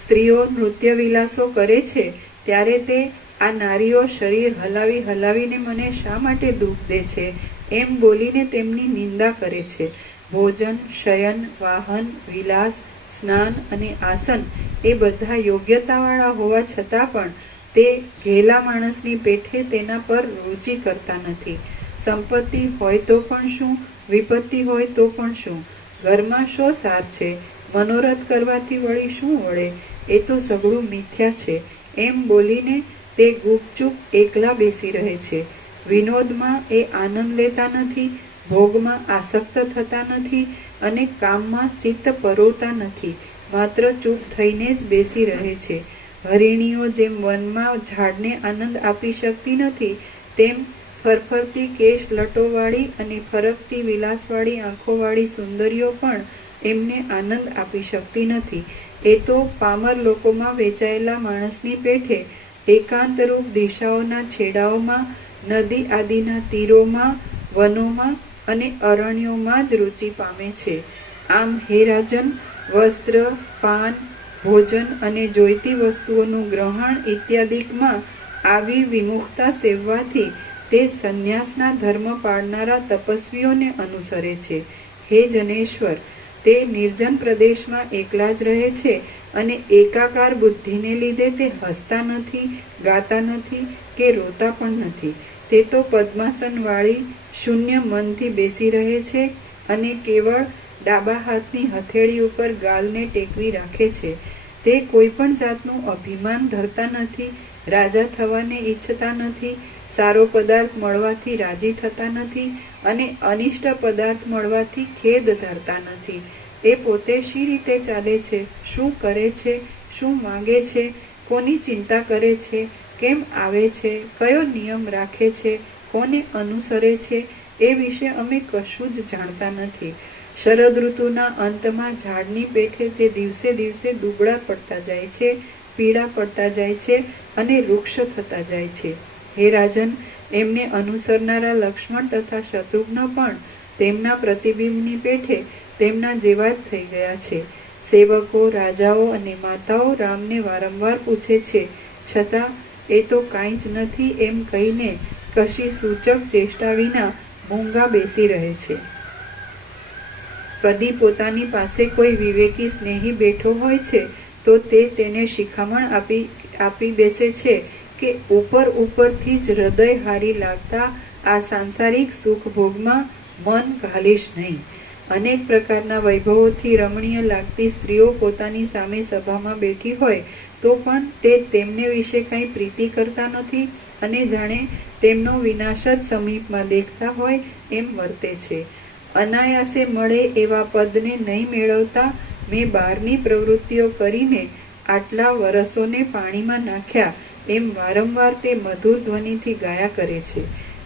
સ્ત્રીઓ નૃત્ય વિલાસો કરે છે ત્યારે તે આ નારીઓ શરીર હલાવી હલાવીને મને શા માટે દુઃખ દે છે એમ બોલીને તેમની નિંદા કરે છે. ભોજન, શયન, વાહન, વિલાસ, સ્નાન અને આસન એ બધા યોગ્યતાવાળા હોવા છતાં પણ તે ઘેલા માણસની પેઠે તેના પર રુચિ કરતા નથી. સંપત્તિ હોય તો પણ શું, વિપત્તિ હોય તો પણ શું, ઘરમાં શો સાર છે, મનોરથ કરવાથી વળી શું વળે, એ તો સઘળું મિથ્યા છે એમ બોલીને તે ગુપચૂપ એકલા બેસી રહે છે. વિનોદમાં એ આનંદ લેતા નથી, ભોગમાં આસક્ત થતા નથી અને કામમાં ચિત્ત પરોવતા નથી, માત્ર ચૂપ થઈને જ બેસી રહે છે. હરિણીઓ જેમ વનમાં ઝાડને આનંદ આપી શકતી નથી તેમ ફરફરતી કેશ લટોવાળી અને ફરકતી વિલાસવાળી આંખોવાળી સુંદરીઓ પણ એમને આનંદ આપી શકતી નથી. એ તો પામર લોકોમાં વેચાયેલા માણસની પેઠે એકાંતરૂપ દિશાઓના છેડાઓમાં, નદી આદિના તીરોમાં, વનોમાં અને અરણ્યોમાં જ રુચિ પામે છે. આમ હે રાજન, વસ્ત્ર, પાન, ભોજન અને જોઈતી વસ્તુઓનું ગ્રહણ ઇત્યાદિકમાં આવી વિમુખતા સેવવાથી તે સંન્યાસના ધર્મ પાળનારા તપસ્વીઓને અનુસરે છે. હે જનેશ્વર, તે નિર્જન પ્રદેશમાં એકલા જ રહે છે અને એકાકાર બુદ્ધિને લીધે તે હસતા નથી, ગાતા નથી કે રોતા પણ નથી. તે તો પદ્માસન વાળી શૂન્ય મનથી બેસી રહે છે અને કેવળ ડાબા હાથની હથેળી ઉપર ગાલને ટેકવી રાખે છે. તે કોઈ પણ જાતનું અભિમાન ધરતા નથી, રાજા થવાને ઈચ્છતા નથી, સારો પદાર્થ મળવાથી રાજી થતા નથી અને અનિષ્ટ પદાર્થ મળવાથી ખેદ ધરતા નથી. એ પોતે શી રીતે ચાલે છે, શું કરે છે, શું માંગે છે, કોની ચિંતા કરે છે, કેમ આવે છે, કયો નિયમ રાખે છે, કોને અનુસરે છે, એ વિશે અમે કશું જ જાણતા નથી. શરદ ઋતુના અંતમાં ઝાડની પેઠે તે દિવસે દિવસે દુબળા પડતા જાય છે, પીળા પડતા જાય છે અને વૃક્ષ થતા જાય છે. હે રાજન, એમને અનુસરનારા લક્ષ્મણ તથા શત્રુઘ્ન પણ તેમના પ્રતિબિંબની પેઠે તેમના જેવા જ થઈ ગયા છે. સેવકો, રાજાઓ અને માતાઓ રામને વારંવાર પૂછે છે, છતાં એ તો કાંઈ જ નથી એમ કહીને કશી સૂચક ચેષ્ટા વિના મૂંગા બેસી રહે છે. કદી પોતાની પાસે કોઈ વિવેકી સ્નેહી બેઠો હોય છે તો તે તેને શિખામણ આપી બેસે છે કે ઉપરથી જ હૃદય હારી લાગતા આ સાંસારિક સુખ ભોગમાં મન ઘાલીશ નહીં. અનેક પ્રકારના વૈભવોથી રમણીય લાગતી સ્ત્રીઓ પોતાની સામે સભામાં બેઠી હોય તો પણ તે તેમને વિશે કંઈ પ્રીતિ કરતા નથી અને જાણે તેમનો વિનાશ જ સમીપમાં દેખતા હોય એમ વર્તે છે. અનાયાસે મળે એવા પદને નહીં મેળવતા મેં બહારની પ્રવૃત્તિઓ કરીને આટલા વરસોને પાણીમાં નાખ્યા એમ વારંવાર તે મધુર ધ્વનિથી ગાયા કરે છે.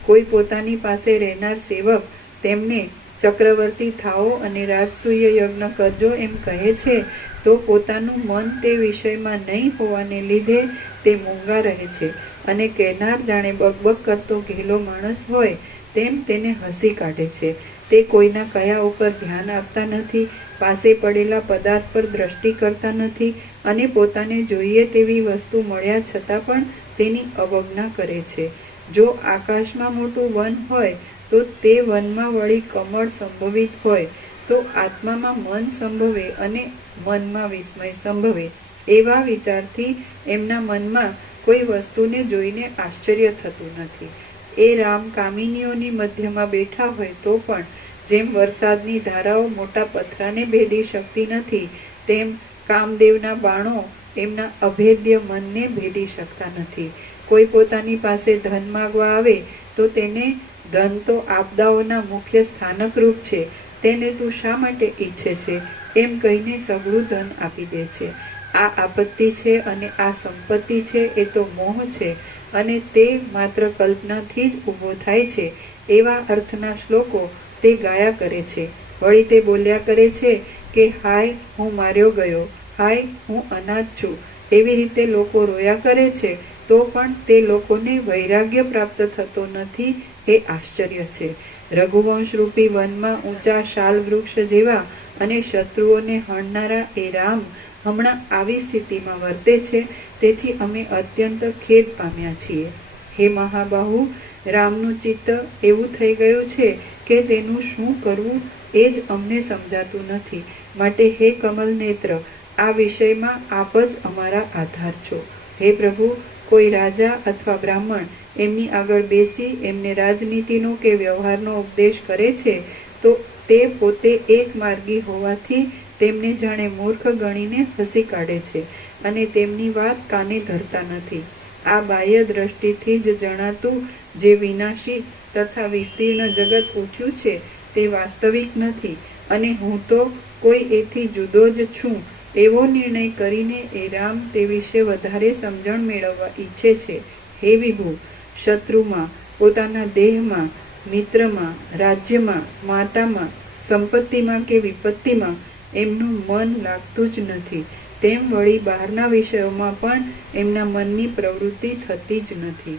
કોઈ પોતાની પાસે રહેનાર સેવક તેમને ચક્રવર્તી થાઓ અને રાજસૂય યજ્ઞ કરજો એમ કહે છે તો પોતાનું મન તે વિષયમાં નહીં હોવાને લીધે તે મૂંગા રહે છે અને કહેનાર જાણે બકબક કરતો ઘેલો માણસ હોય તેમ તેને હસી કાઢે છે. તે કોઈના કયા ઉપર ધ્યાન આપતા નથી, પાસે પડેલા પદાર્થ પર દ્રષ્ટિ કરતા નથી અને પોતાને જોઈએ તેવી વસ્તુ મળ્યા છતાં પણ તેની અવજ્ઞા કરે છે. જો આકાશમાં મોટું વન હોય તો તે વનમાં વળી કમળ સંભવિત હોય તો આત્મામાં મન સંભવે અને મનમાં વિસ્મય સંભવે એવા વિચારથી એમના મનમાં કોઈ વસ્તુને જોઈને આશ્ચર્ય થતું નથી. એ રામ કામિનીઓની મધ્યમાં બેઠા હોય તો પણ જેમ વરસાદની ધારાઓ મોટા પથરાને ભેદી શકતી નથી, તેમ કામદેવના બાણો એમના અભેદ્ય મનને ભેદી શકતા નથી. કોઈ પોતાની પાસે ધન માગવા આવે તો તેને ધન તો આપદાઓના મુખ્ય સ્થાનક રૂપ છે, તેને તું શા માટે ઈચ્છે છે એમ કહીને સઘળું ધન આપી દે છે. આ આપત્તિ છે અને આ સંપત્તિ છે એ તો મોહ છે અને તે માત્ર કલ્પનાથી જ ઊભો થાય છે. એવા અર્થના શ્લોકો તે ગાયા કરે છે. વળી તે બોલ્યા કરે છે કે હાય હું માર્યો ગયો, હાય હું અનાથ છું. એવી રીતે લોકો રોયા કરે છે તો પણ તે લોકોને વૈરાગ્ય પ્રાપ્ત થતો નથી એ આશ્ચર્ય છે. રઘુવંશ રૂપી વનમાં ઊંચા શાલ વૃક્ષ જેવા અને શત્રુઓને હણનારા એ રામ હમણાં આવી સ્થિતિમાં વર્તે છે, તેથી અમે અત્યંત ખેદ પામ્યા છીએ. હે મહાબાહુ, રામનું ચિત્ત એવું થઈ ગયું છે કે તેનું શું કરવું એ જ અમને સમજાતું નથી. માટે હે કમલ નેત્ર, આ વિષયમાં આપ જ અમારા આધાર છો. હે પ્રભુ, કોઈ રાજા અથવા બ્રાહ્મણ એમની આગળ બેસી એમને રાજનીતિનો કે વ્યવહારનો ઉપદેશ કરે છે તો તે પોતે એક માર્ગી હોવાથી તેમને જાણે મૂર્ખ ગણીને હસી કાઢે છે અને તેમની વાત કાને ધરતા નથી. આ બાહ્ય દ્રષ્ટિથી જ જણાતું જે વિનાશી તથા વિસ્તીર્ણ જગત ઉઠ્યું છે તે વાસ્તવિક નથી અને હું તો કોઈ એથી જુદો જ છું એવો નિર્ણય કરીને એ રામ તે વિશે વધારે સમજણ મેળવવા ઈચ્છે છે. હે વિભુ, શત્રુમાં, પોતાના દેહમાં, મિત્રમાં, રાજ્યમાં, માતામાં, સંપત્તિમાં કે વિપત્તિમાં એમનું મન લાગતું જ નથી. તેમ વળી બહારના વિષયોમાં પણ એમના મનની પ્રવૃત્તિ થતી જ નથી.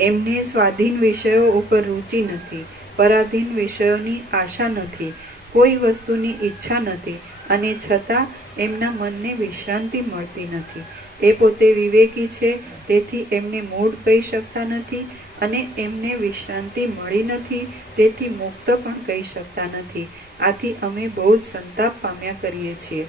એમને સ્વાધીન વિષયો ઉપર રુચિ નથી, પરાધીન વિષયોની આશા નથી, કોઈ વસ્તુની ઈચ્છા નથી અને છતાં એમના મનને વિશ્રાંતિ મળતી નથી. એ પોતે વિવેકી છે, તેથી એમને મૂઢ કહી શકતા નથી અને એમને વિશ્રાંતિ મળી નથી, તેથી મુક્ત પણ કહી શકતા નથી. આથી અમે બહુ જ સંતાપ પામ્યા કરીએ છીએ.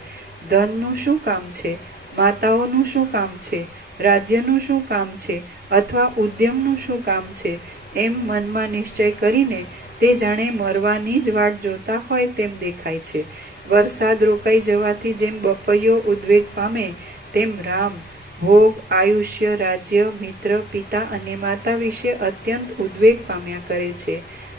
ધનનું શું કામ છે? માતાઓનું શું કામ છે? રાજ્યનું શું કામ છે? અથવા ઉદ્યમનું શું કામ છે? એમ મનમાં નિશ્ચય કરીને તે જાણે મરવાની જ વાટ જોતા હોય તેમ દેખાય છે. વરસાદ રોકાઈ જવાથી જેમ બપૈયો ઉદ્વેગ પામે તેમ રામ ભોગ, આયુષ્ય, રાજ્ય, મિત્ર, પિતા અને માતા વિશે અત્યંત ઉદ્વેગ પામ્યા કરે છે.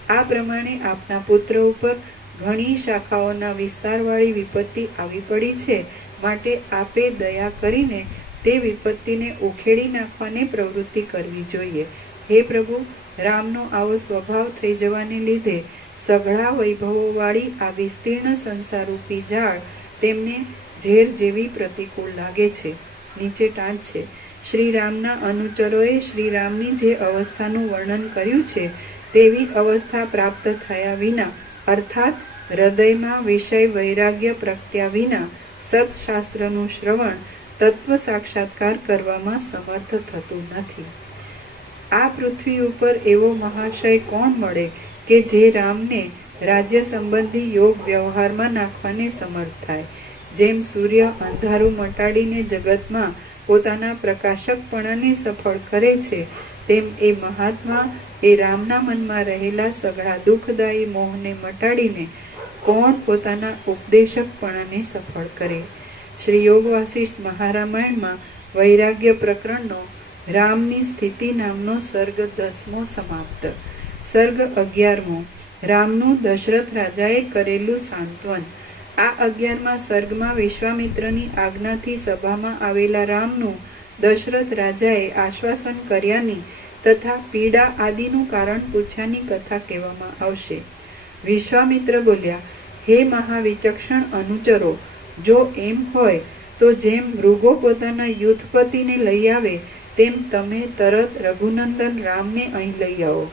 આ પ્રમાણે આપના પુત્ર ઉપર ઘણી શાખાઓના વિસ્તારવાળી વિપત્તિ આવી પડી છે. માટે આપે દયા કરીને તે વિપત્તિને ઉખેડી નાખવાની પ્રવૃત્તિ કરવી જોઈએ. હે પ્રભુ, રામનો આવો સ્વભાવ થઈ જવાને લીધે સઘળા વૈભવોવાળી આ વિસ્તીર્ણ સંસારરૂપી જાળ તેમને ઝેર જેવી પ્રતિકૂળ લાગે છે. નીચે ટાંચ છે. શ્રી રામના અનુચરોએ શ્રી રામની જે અવસ્થાનું વર્ણન કર્યું છે તેવી અવસ્થા પ્રાપ્ત થયા વિના, અર્થાત હૃદયમાં વિષય વૈરાગ્ય પ્રગટ્યા વિના સત્શાસ્ત્રનું શ્રવણ, તત્વ સાક્ષાત્કાર કરવામાં સમર્થ થતું નથી. આ પૃથ્વી ઉપર એવો મહાશય કોણ મળે કે જે રામને રાજ્ય સંબંધી યોગ વ્યવહારમાં નાખવાને સમર્થ થાય? જેમ સૂર્ય અંધારું મટાડીને જગતમાં પોતાના પ્રકાશકપણાને સફળ કરે છે, તેમ એ મહાત્મા એ રામના મનમાં રહેલા સઘળા દુઃખદાયી મોહને મટાડીને કોણ પોતાના ઉપદેશકપણાને સફળ કરે? શ્રી યોગ વાસિષ્ઠ મહારામાયણમાં વૈરાગ્ય પ્રકરણનો રામની સ્થિતિ નામનો સર્ગ 10મો સમાપ્ત. સર્ગ 11મો. રામનું દશરથ રાજાએ કરેલું સાંત્વન. આ 11મા સર્ગમાં વિશ્વામિત્રની આજ્ઞાથી સભામાં આવેલા રામનું દશરથ રાજાએ આશ્વાસન કર્યાની તથા પીડા આદિનું કારણ પૂછ્યાની કથા કહેવામાં આવશે. વિશ્વામિત્ર બોલ્યા, હે મહાવિચક્ષણ અનુચરો, જો એમ હોય તો જેમ મૃગો પોતાના યુથપતિને લઈ આવે તેમ તમે તરત રઘુનંદન રામને અહીં લઈ આવો.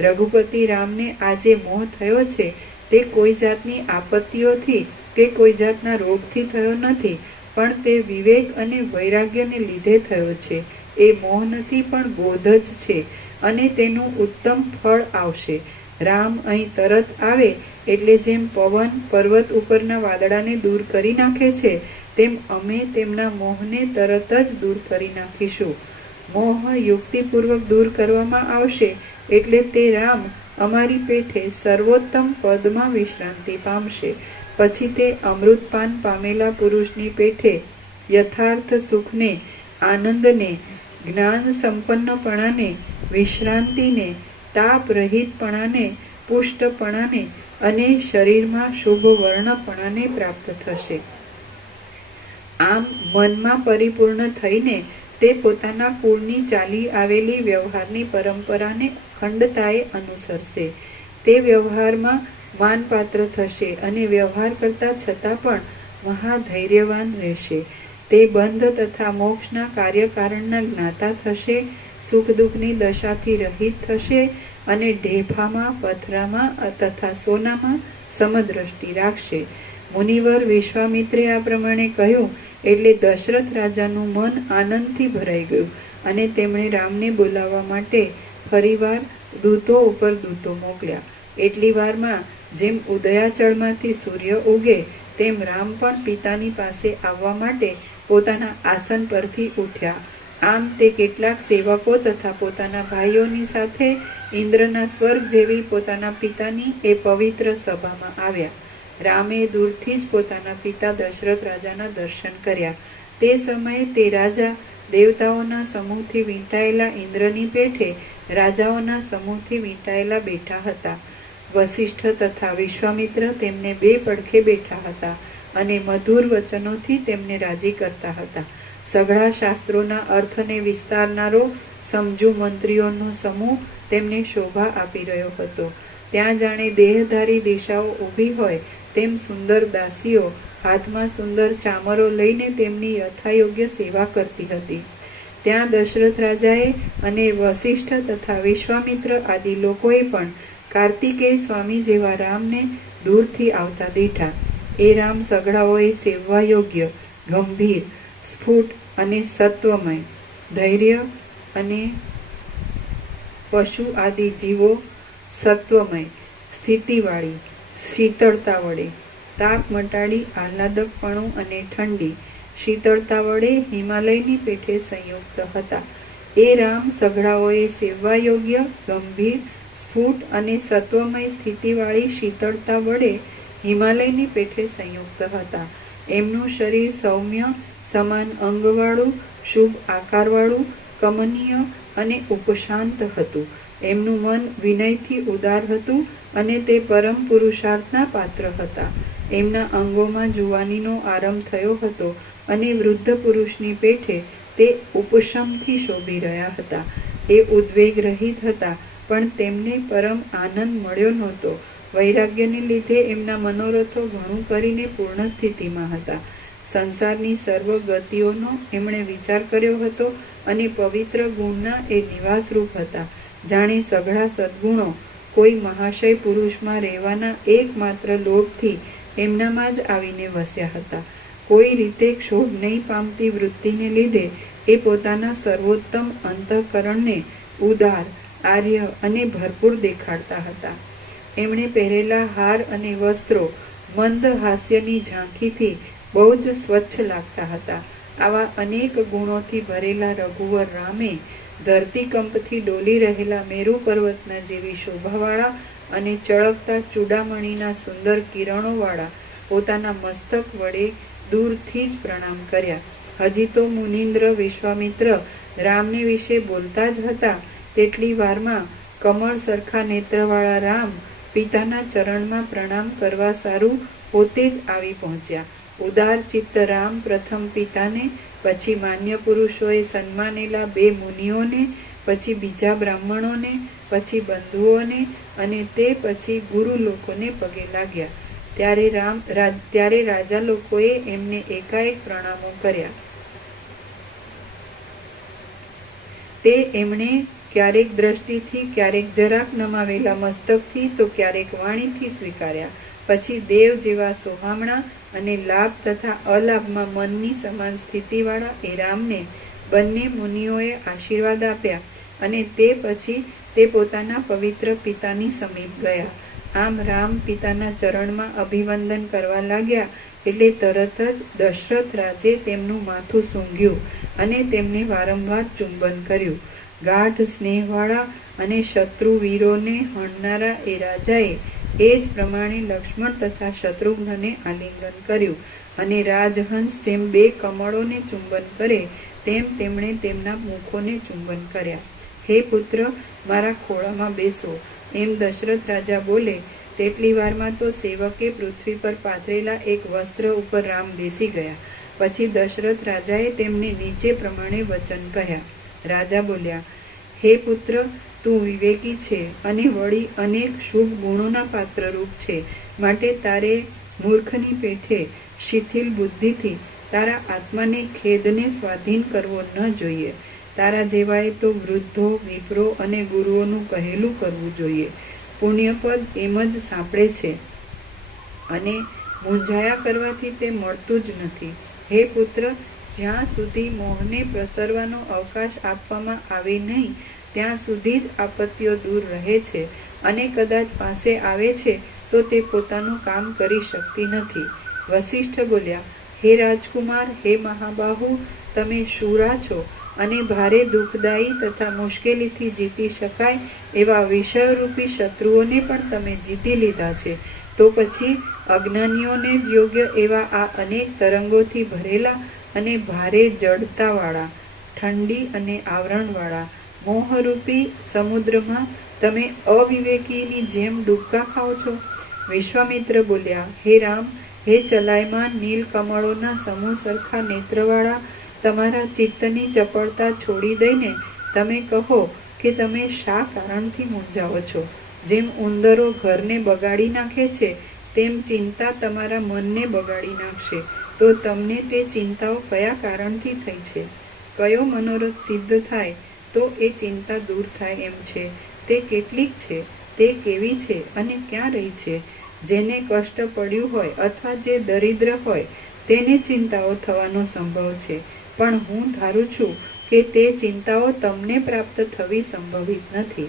રઘુપતિ રામને આજે મોહ થયો છે તે કોઈ જાતની આપત્તિઓથી કે કોઈ જાતના રોગથી થયો નથી, પણ તે વિવેક અને વૈરાગ્યને લીધે થયો છે. એ મોહ નથી પણ બોધ જ છે અને તેનું ઉત્તમ ફળ આવશે. રામ અહીં તરત આવે એટલે જેમ પવન પર્વત ઉપરના વાદળાને દૂર કરી નાખે છે તેમ અમે તેમના મોહને તરત જ દૂર કરી નાખીશું. મોહ યુક્તિપૂર્વક દૂર કરવામાં આવશે એટલે તે રામ અમારી પેઠે સર્વોત્તમ પદમાં વિશ્રાંતિ પામશે. પછી તે અમૃતપાન પામેલા પુરુષની પેઠે યથાર્થ સુખને, આનંદને, જ્ઞાન સંપન્નપણાને, વિશ્રાંતિને, તાપ રહિતપણાને, પુષ્ટપણાને અને શરીરમાં શુભ વર્ણપણાને પ્રાપ્ત થશે. આમ મનમાં પરિપૂર્ણ થઈને તે પોતાના કુળની ચાલી આવેલી વ્યવહારની પરંપરાને અખંડતાએ અનુસરશે. તે વ્યવહારમાં માનપાત્ર થશે અને વ્યવહાર કરતા છતાં પણ મહાધૈર્યવાન રહેશે. તે બંધ તથા મોક્ષના કાર્યકારણના જ્ઞાતા થશે, સુખ દુઃખની દશાથી રહિત થશે અને ઢેફામાં, પથરામાં તથા સોનામાં સમદ્રષ્ટિ રાખશે. મુનિવર વિશ્વામિત્રે આ પ્રમાણે કહ્યું એટલે દશરથ રાજાનું મન આનંદથી ભરાઈ ગયું અને તેમણે રામને બોલાવવા માટે ફરીવાર દૂતો ઉપર દૂતો મોકલ્યા. એટલી વારમાં જેમ ઉદયાચળમાંથી સૂર્ય ઉગે તેમ રામ પણ પિતાની પાસે આવવા માટે પોતાના આસન પરથી ઉઠ્યા. આમ તે કેટલાક સેવકો તથા પોતાના ભાઈઓની સાથે ઇન્દ્રના સ્વર્ગ જેવી પોતાના પિતાની એ પવિત્ર સભામાં આવ્યા. રામે દૂરથી જ પોતાના પિતા દશરથ રાજાના દર્શન કર્યા. તે સમયે તે રાજા દેવતાઓના સમૂહથી વીંટાયેલા ઇન્દ્રની પેઠે રાજાઓના સમૂહથી વીંટાયેલા બેઠા હતા. વસિષ્ઠ તથા વિશ્વામિત્ર તેમને બે પડખે બેઠા હતા અને મધુર વચનોથી તેમને રાજી કરતા હતા. સઘળા શાસ્ત્રોના અર્થને વિસ્તારનારો સમજુ મંત્રીઓનો સમૂહ તેમને શોભા આપી રહ્યો હતો. ત્યાં જાણે દેહધારી દિશાઓ ઊભી હોય તેમ સુંદર દાસીઓ હાથમાં સુંદર ચામરો લઈને તેમની યથાયોગ્ય સેવા કરતી હતી. ત્યાં દશરથ રાજાએ અને વસિષ્ઠ તથા વિશ્વામિત્ર આદિ લોકોએ પણ કાર્તિકેય સ્વામી જેવા રામને દૂરથી આવતા દીઠા. એ રામ સઘળાઓએ સેવવા યોગ્ય, ગંભીર, સ્ફુટ અને સત્વમય, ધૈર્ય અને પશુ આદિ જીવો સત્વમય, સ્થિતિવાળી, શીતળતા વડે, તાપ મટાડી આહલાદકપણું અને ઠંડી, શીતળતા વડે હિમાલયની પેઠે સંયુક્ત હતા. એ રામ સઘળાઓએ સેવવા યોગ્ય, ગંભીર, સ્ફુટ અને સત્વમય સ્થિતિવાળી શીતળતા વડે હિમાલયની પેઠે સંયુક્ત હતા. એમનું શરીર સૌમ્ય, સમાન અંગવાળું, શુભ આકારવાળું, કમનીય અને ઉપશાંત હતું. એમનું મન વિનયથી ઉદાર હતું અને તે પરમ પુરુષાર્થના પાત્ર હતા. એમના અંગોમાં જુવાનીનો આરંભ થયો હતો અને વૃદ્ધ પુરુષની પેઠે તે ઉપશમથી શોભી રહ્યા હતા. એ ઉદ્વેગ રહિત હતા પણ તેમને પરમ આનંદ મળ્યો નહોતો. વૈરાગ્યને લીધે એમના મનોરથો ઘણું કરીને પૂર્ણ સ્થિતિમાં હતા. સંસારની સર્વ ગતિઓનો એમણે વિચાર કર્યો હતો અને પવિત્ર ગુણના એ નિવાસરૂપ હતા. જાણે સઘળા સદ્ગુણો કોઈ મહાશય પુરુષમાં રહેવાના એકમાત્ર લોભથી એમનામાં જ આવીને વસ્યા હતા. કોઈ રીતે ક્ષોભ નહીં પામતી વૃત્તિને લીધે એ પોતાના સર્વોત્તમ અંતઃકરણને ઉદાર, આર્ય અને ભરપૂર દેખાડતા હતા. એમણે પહેરેલા હાર અને વસ્ત્રો મંદ હાસ્યની ઝાંખીથી બહુ જ સ્વચ્છ લાગતા હતા. આવા અનેક ગુણોથી ભરેલા રઘુવર રામે ધરતીકંપથી ડોલી રહેલા મેરુ પર્વતના જેવી શોભાવાળા અને ચળકતા ચૂડામણીના સુંદર કિરણોવાળા પોતાના મસ્તક વડે દૂરથી જ પ્રણામ કર્યા. હજી તો મુનિન્દ્ર વિશ્વામિત્ર રામને વિશે બોલતા જ હતા તેટલી વારમાં કમળ સરખા નેત્રવાળા રામ પિતાના ચરણમાં પ્રણામ કરવા સારું પોતે જ આવી પહોંચ્યા. ઉદાર ચિત્ત રામ પ્રથમ પિતાને, પછી માન્ય પુરુષોએ સન્માનેલા બે મુનિઓને, પછી બીજા બ્રાહ્મણોને, પછી બંધુઓને અને તે પછી ગુરુ લોકોને પગે લાગ્યા. ત્યારે રાજા લોકોએ એમને એકાએક પ્રણામો કર્યા. તે એમણે ક્યારેક દ્રષ્ટિથી, ક્યારેક જરાક નમાવેલા મસ્તકથી તો ક્યારેક વાણીથી સ્વીકાર્યા. પછી દેવ જેવા સોહામણા અને લાભ તથા અલાભમાં મનની સમાન સ્થિતિવાળા એ રામને બંને મુનિઓએ આશીર્વાદ આપ્યા અને તે પછી તે પોતાના પવિત્ર પિતાની સમીપ ગયા. આમ રામ પિતાના ચરણમાં અભિવંદન કરવા લાગ્યા એટલે તરત જ દશરથ રાજે તેમનું માથું સૂંઘ્યું અને તેમને વારંવાર ચુંબન કર્યું. ગાઢ સ્નેહવાળા અને શત્રુ વીરોને હણનારા એ રાજાએ એ જ પ્રમાણે લક્ષ્મણ તથા શત્રુઘ્નને આલિંગન કર્યું અને રાજહંસ જેમ 2 કમળોને ચુંબન કરે તેમ તેમણે તેમના મુખોને ચુંબન કર્યા. હે પુત્ર, મારા ખોળામાં બેસો, એમ દશરથ રાજા બોલે તેટલી વારમાં તો સેવકે પૃથ્વી પર પાથરેલા એક વસ્ત્ર ઉપર રામ બેસી ગયા. પછી દશરથ રાજાએ તેમને નીચે પ્રમાણે વચન કહ્યા. રાજા બોલ્યા, હે પુત્ર, તું વિવેકી છે અને વળી અનેક શુભ ગુણોના પાત્રરૂપ છે, માટે તારે મૂર્ખની પેઠે શિથિલ બુદ્ધિથી તારા આત્માને ખેદને સ્વાધીન કરવો ન જોઈએ. તારા જેવાએ તો વૃદ્ધો, વિપ્રો અને ગુરુઓનું કહેલું કરવું જોઈએ. પુણ્યપદ એમ જ સાંપડે છે અને મૂંઝાયા કરવાથી તે મળતું જ નથી. હે પુત્ર, જ્યાં સુધી મોહને પ્રસરવાનો અવકાશ આપવામાં આવે નહીં ત્યાં સુધી જ આપત્તિઓ દૂર રહે છે અને કદાચ પાસે આવે છે તો તે પોતાનું કામ કરી શકતી નથી. વશિષ્ઠ બોલ્યા, હે રાજકુમાર, હે મહાબાહુ, તમે શૂરા છો અને ભારે દુઃખદાયી તથા મુશ્કેલીથી જીતી શકાય એવા વિષયરૂપી શત્રુઓને પણ તમે જીતી લીધા છે. તો પછી અજ્ઞાનીઓને જ યોગ્ય એવા આ અનેક તરંગોથી ભરેલા અને ભારે જડતાવાળા, ઠંડી અને આવરણવાળા મોહરૂપી સમુદ્રમાં તમે અવિવેકીની જેમ ડૂબકા ખાઓ છો? વિશ્વામિત્ર બોલ્યા, હે રામ, હે ચલાયમાન નીલ કમળોના સમૂહ સરખા નેત્રવાળા, તમારા ચિત્તની ચપળતા છોડી દઈને તમે કહો કે તમે શા કારણથી મૂંઝાવો છો? જેમ ઉંદરો ઘરને બગાડી નાખે છે તેમ ચિંતા તમારા મનને બગાડી નાખશે. તો તમને તે ચિંતાઓ કયા કારણથી થઈ છે? કયો મનોરથ સિદ્ધ થાય તો એ ચિંતા દૂર થાય એમ છે? તે કેટલીક છે? તે કેવી છે અને ક્યાં રહી છે? જેને કષ્ટ પડ્યું હોય અથવા જે દરિદ્ર હોય તેને ચિંતાઓ થવાનો સંભવ છે, પણ હું ધારું છું કે તે ચિંતાઓ તમને પ્રાપ્ત થવી સંભવિત નથી.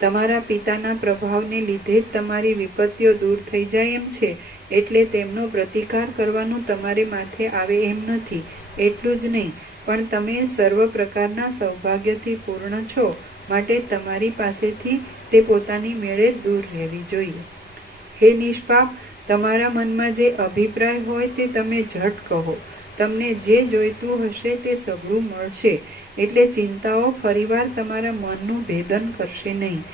તમારા પિતાના પ્રભાવને લીધે જ તમારી વિપત્તિઓ દૂર થઈ જાય એમ છે, એટલે તેમનો પ્રતિકાર કરવાનું તમારે માથે આવે એમ નથી. એટલું જ નહીં, પણ તમે સર્વ પ્રકારના સૌભાગ્યથી પૂર્ણ છો, માટે તમારી પાસેથી તે પોતાની મેળે દૂર રહેવી જોઈએ. હે નિષ્પાપ, તમારા મનમાં જે અભિપ્રાય હોય તે તમે ઝટ કહો. તમને જે જોઈતું હશે તે સઘળું મળશે, એટલે ચિંતાઓ ફરીવાર તમારા મનનું ભેદન કરશે નહીં.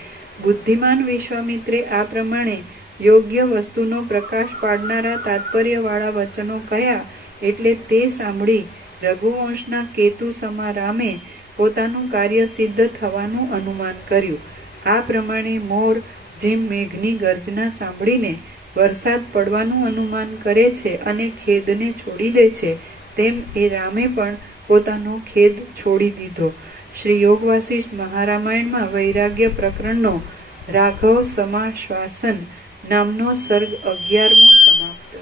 બુદ્ધિમાન વિશ્વામિત્રે આ પ્રમાણે યોગ્ય વસ્તુનો પ્રકાશ પાડનારા તાત્પર્યવાળા વચનો કહ્યા એટલે તે સાંભળી રઘુવંશના કેતુ સમા રામે પોતાનું કાર્ય સિદ્ધ થવાનું અનુમાન કર્યું. આ પ્રમાણે મોર જેમ મેઘની ગર્જના સાંભળીને વરસાદ પડવાનું અનુમાન કરે છે અને ખેદને છોડી દે છે, તેમ એ રામે પણ પોતાનો ખેદ છોડી દીધો. શ્રી યોગ વાસિષ્ઠ મહારામાયણમાં વૈરાગ્ય પ્રકરણનો રાઘવ સમાશ્વાસન નામનો સર્ગ 11મો સમાપ્ત.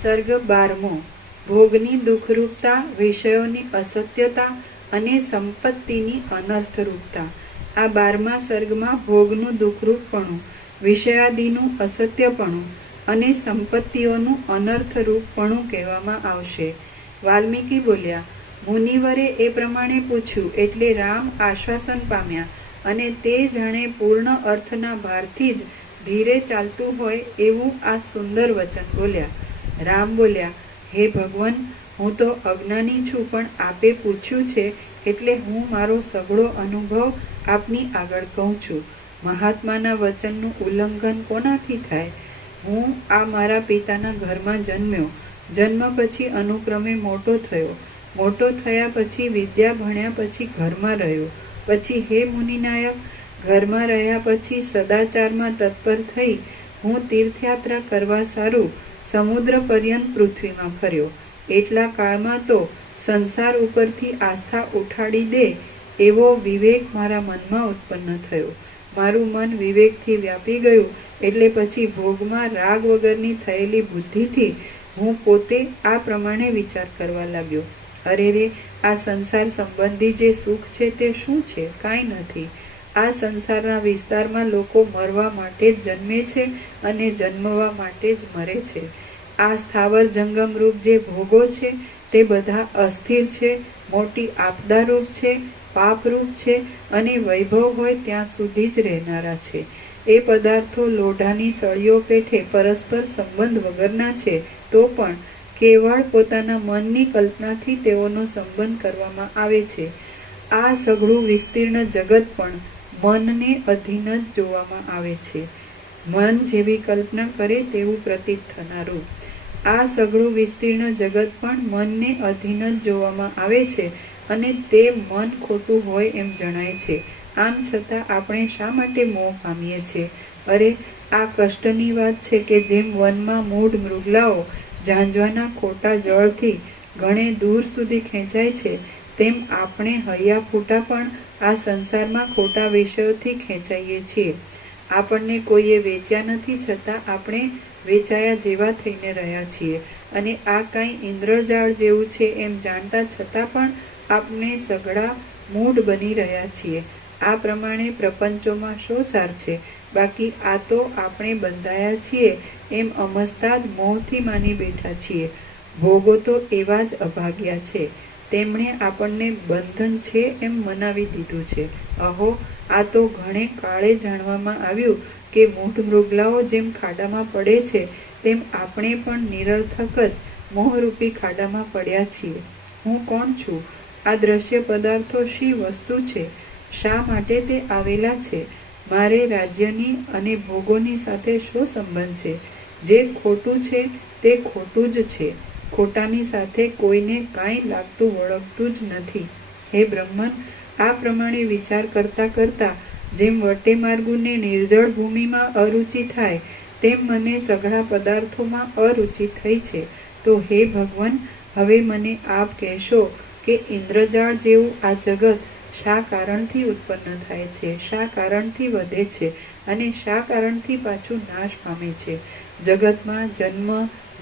સર્ગ 12મો. ભોગની દુઃખરૂપતા, વિષયોની અસત્યતા અને સંપત્તિની અનર્થરૂપતા. આ 12મા સર્ગમાં ભોગનું દુઃખરૂપપણું, વિષયાદિનું અસત્યપણું અને સંપત્તિઓનું અનર્થરૂપપણું કહેવામાં આવશે. વાલ્મીકી બોલ્યા, મુનિવરે એ પ્રમાણે પૂછ્યું એટલે રામ આશ્વાસન પામ્યા અને તે જાણે પૂર્ણ અર્થના ભારથી જ ધીરે ચાલતું હોય એવું આ સુંદર વચન બોલ્યા. રામ બોલ્યા, હે ભગવાન, હું તો અજ્ઞાની છું, પણ આપે પૂછ્યું છે એટલે હું મારો સઘળો અનુભવ આપની આગળ કહું છું. મહાત્માના વચનનું ઉલ્લંઘન કોનાથી થાય? હું આ મારા પિતાના ઘરમાં જન્મ્યો. જન્મ પછી અનુક્રમે મોટો થયો. મોટો થયા પછી વિદ્યા ભણ્યા પછી ઘરમાં રહ્યો. પછી હે મુનિનાયક, ઘરમાં રહ્યા પછી સદાચારમાં તત્પર થઈ હું તીર્થયાત્રા કરવા સારું સમુદ્ર પર્યંત પૃથ્વીમાં ફર્યો. એટલા કાળમાં તો સંસાર ઉપરથી આસ્થા ઉઠાડી દે એવો વિવેક મારા મનમાં ઉત્પન્ન થયો. મારું મન વિવેકથી વ્યાપી ગયું એટલે પછી ભોગમાં રાગ વગરની થયેલી બુદ્ધિથી હું પોતે આ પ્રમાણે વિચાર કરવા લાગ્યો. અરે રે, આ સંસાર સંબંધી જે સુખ છે તે શું છે? કાંઈ નથી. આ સંસારના વિસ્તારમાં લોકો મરવા માટે જ જન્મે છે અને જન્મવા માટે જ મરે છે. આ સ્થાવર જંગમ રૂપ જે ભોગો છે તે બધા અસ્થિર છે, મોટી આપદારૂપ છે, પાપરૂપ છે અને વૈભવ હોય ત્યાં સુધી જ રહેનારા છે. એ પદાર્થો લોઢાની સળીઓ પેઠે પરસ્પર સંબંધ વગરના છે, તો પણ કેવળ પોતાના મનની કલ્પનાથી તેઓનો સંબંધ કરવામાં આવે છે. આ સઘળું વિસ્તીર્ણ જગત પણ મનને અધીન જ જોવામાં આવે છે. મન જેવી કલ્પના કરે તેવું પ્રતીત થનારું આ સઘળું વિસ્તીર્ણ જગત પણ મનને અધીન જ જોવામાં આવે છે અને તે મન ખોટું હોય એમ જણાય છે. આમ છતાં આપણે શા માટે મોહ પામીએ છીએ? અરે, આ કષ્ટની વાત છે કે જેમ વનમાં મૂઢ મૃગલાઓ ઝાંઝવાના ખોટા જળથી ઘણે દૂર સુધી ખેંચાય છે, તેમ આપણે હૈયા ફૂટા પણ આ સંસારમાં ખોટા વિષયોથી ખેંચાઈએ છીએ. આપણને કોઈએ વેચ્યા નથી, છતાં આપણે વેચાયા જેવા થઈને રહ્યા છીએ અને આ કાંઈ ઇન્દ્રજાળ જેવું છે એમ જાણતા છતાં પણ આપણે સઘળા મૂઢ બની રહ્યા છીએ. આ પ્રમાણે પ્રપંચોમાં શો સાર છે? બાકી આ તો આપણે બંધાયા છીએ એમ અમસ્તા જ મોહથી માની બેઠા છીએ. ભોગો તો એવા જ અભાગ્યા છે, તેમણે આપણને બંધન છે એમ મનાવી દીધું છે. અહો, આ તો ઘણે કાળે જાણવામાં આવ્યું કે મૂઢ મૃગલાઓ જેમ ખાડામાં પડે છે તેમ આપણે પણ નિરર્થક જ મોહરૂપી ખાડામાં પડ્યા છીએ. હું કોણ છું? આ દ્રશ્ય પદાર્થો શી વસ્તુ છે? શા માટે તે આવેલા છે? મારે રાજ્યની અને ભોગોની સાથે શો સંબંધ છે? જે ખોટું છે તે ખોટું જ છે. ખોટાની સાથે કોઈને કાંઈ લાગતું વળગતું જ નથી. હે બ્રહ્મન, આ પ્રમાણે વિચાર કરતા કરતા જેમ વટે માર્ગુને નિર્જળ ભૂમિમાં અરુચિ થાય, તેમ મને સઘળા પદાર્થોમાં અરુચિ થઈ છે. તો હે ભગવાન, હવે મને આપ કહેશો કે ઇન્દ્રજાળ જેવું આ જગત શા કારણથી ઉત્પન્ન થાય છે, શા કારણથી વધે છે અને શા કારણથી પાછું નાશ પામે છે? જગતમાં જન્મ,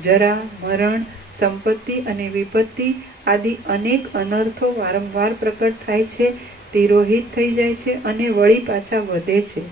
જરા, મરણ, સંપત્તિ અને વિપત્તિ આદિ અનેક અનર્થો વારંવાર પ્રકટ થાય છે, તિરોહિત થઈ જાય છે અને વળી પાછા વધે છે.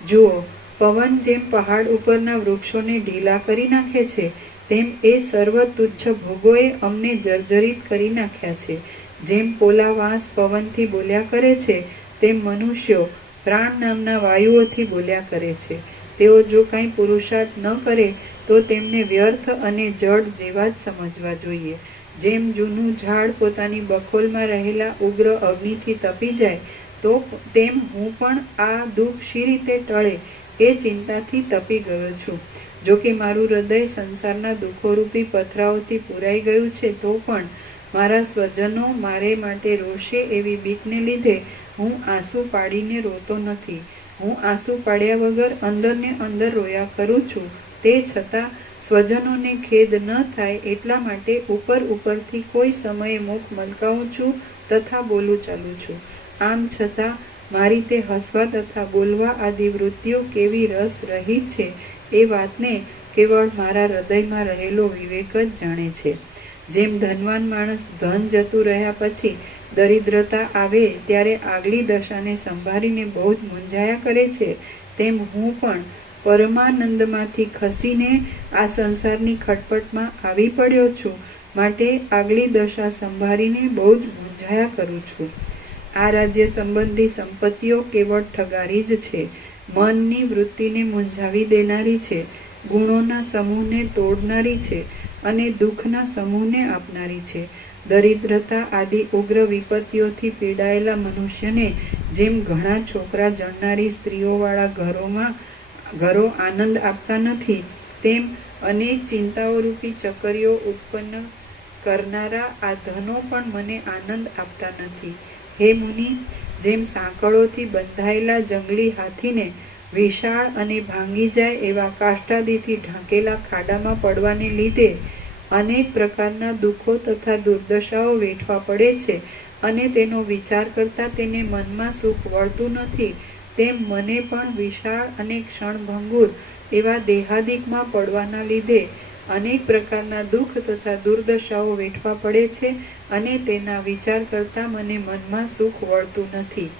જુઓ, પવન જેમ પહાડ ઉપરના વૃક્ષોને ઢીલા કરી નાખે છે, તેમ એ સર્વ તુચ્છ ભોગોએ અમને જર્જરિત કરી નાખ્યા છે. જેમ પોલા વાંસ પવનથી બોલ્યા કરે છે, તેમ મનુષ્યો પ્રાણ નામના વાયુઓથી બોલ્યા કરે છે. તેઓ જો કાંઈ પુરુષાર્થ ન કરે તો તેમને વ્યર્થ અને જડ જેવા જ સમજવા જોઈએ. જેમ જૂનું ઝાડ પોતાની બખોલમાં રહેલા ઉગ્ર અગ્નિથી તપી જાય, તો તેમ હું પણ આ દુઃખ શી રીતે ટળે એ ચિંતાથી તપી ગયો છું. જો કે મારું હૃદય સંસારના દુઃખોરૂપી પથરાઓથી પૂરાઈ ગયું છે, તો પણ મારા સ્વજનો મારે માટે રોશે એવી બીકને લીધે હું આંસુ પાડીને રોતો નથી. હું આંસુ પાડ્યા વગર અંદરને અંદર રોયા કરું છું. તે છતાં સ્વજનોને ખેદ ન થાય એટલા માટે ઉપરથી કોઈ સમયે મુખ મલકાવું છું તથા બોલું ચાલું છું. આમ છતાં મારી તે હસવા તથા બોલવા આદિ વૃત્તિઓ કેવી રસ રહિત છે એ વાતને કેવળ મારા હૃદયમાં રહેલો વિવેક જ જાણે છે. જેમ ધનવાન માણસ ધન જતું રહ્યા પછી દરિદ્રતા આવે ત્યારે આગલી દશાને સંભાળીને બહુ જ મૂંઝાયા કરે છે, તેમ હું પણ પરમાનંદમાંથી ખસીને આ સંસારની ખટપટમાં આવી પડ્યો છું. માટે આગલી દશા સંભાળીને બહુ જ મૂંઝાયા કરું છું. આ રાજ્ય સંબંધી સંપત્તિઓ કેવળ ઠગારી જ છે. મનની વૃત્તિને મૂંઝાવી દેનારી છે, ગુણોના સમૂહને તોડનારી છે અને દુઃખના સમૂહને આપનારી છે. દરિદ્રતા આદિ ઉગ્ર વિપત્તિઓથી પીડાયેલા મનુષ્યને જેમ ઘણા છોકરા જણનારી સ્ત્રીઓવાળા ઘરો આનંદ આપતા નથી, તેમ અનેક ચિંતાઓરૂપી ચકરીઓ ઉત્પન્ન કરનારા આ ધનો પણ મને આનંદ આપતા નથી. હે મુનિ, જેમ સાંકળોથી બંધાયેલા જંગલી હાથીને વિશાળ અને ભાંગી જાય એવા કાષ્ટાદિથી ઢાંકેલા ખાડામાં પડવાને લીધે અનેક પ્રકારના દુઃખો તથા દુર્દશાઓ વેઠવા પડે છે અને તેનો વિચાર કરતા તેને મનમાં સુખ વળતું નથી, તેમ મને પણ વિશાળ અને ક્ષણભંગુર એવા દેહાદિકમાં પડવાના લીધે અનેક પ્રકારના દુઃખ તથા દુર્દશાઓ વેઠવા પડે છે અને તેના વિચાર કરતા મને મનમાં સુખ વળતું નથી.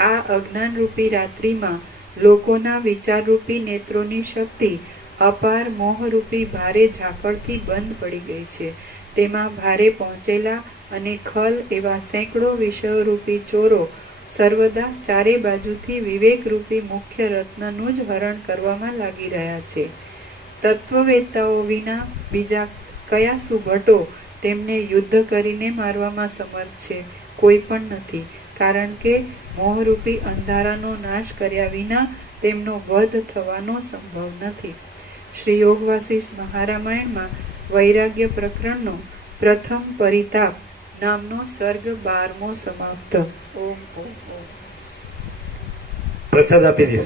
આ અજ્ઞાનરૂપી રાત્રિમાં લોકોના વિચારરૂપી નેત્રોની શક્તિ અપાર મોહરૂપી ભારે ઝાકળથી બંધ પડી ગઈ છે. તેમાં ભારે પહોંચેલા અને ખલ એવા સેંકડો વિષયોરૂપી ચોરો સર્વદા ચારે બાજુથી વિવેકરૂપી મુખ્ય રત્નનું જ હરણ કરવામાં લાગી રહ્યા છે. તત્વવેત્તાઓ વિના બીજા કયા સુભટો તેમને યુદ્ધ કરીને મારવામાં સમર્થ છે? કોઈ પણ નથી, કારણ કે મોહરૂપી અંધારાનો નાશ કર્યા વિના તેમનો વધ થવાનો સંભવ નથી. શ્રી યોગ વાસિષ્ઠ મહારામાયણમાં વૈરાગ્ય પ્રકરણનો પ્રથમ પરિતાપ નામનો સર્ગ 12મો સમાપ્ત. ઓમ ઓમ ઓમ. પ્રસાદ આપી દો.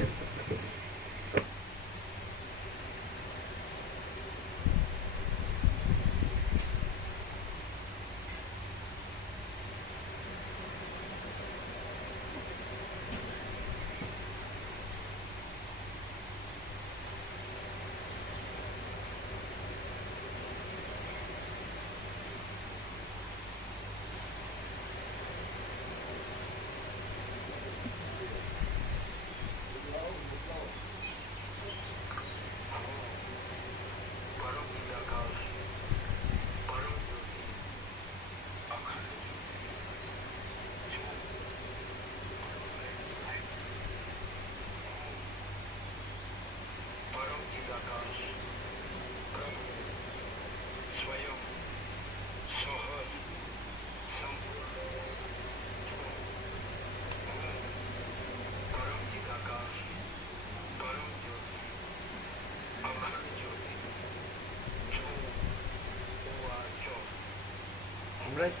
હમણાં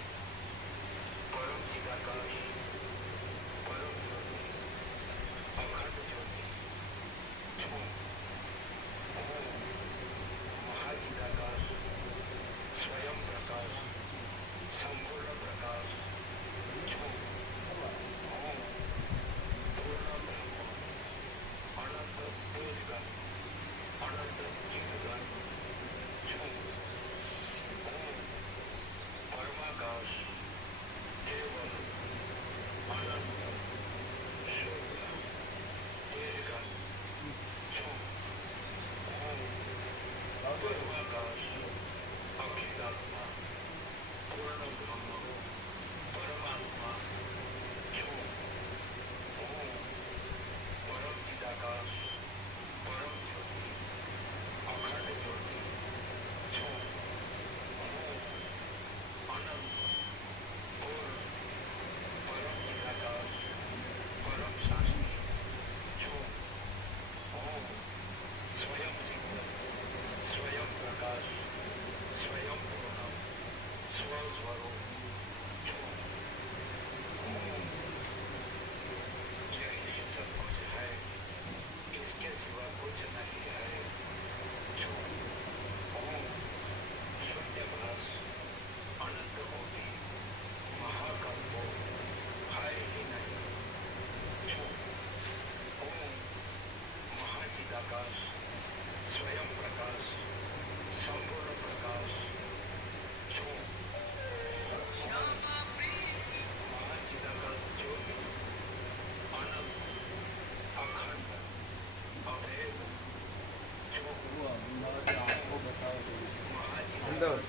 અમદાવાદ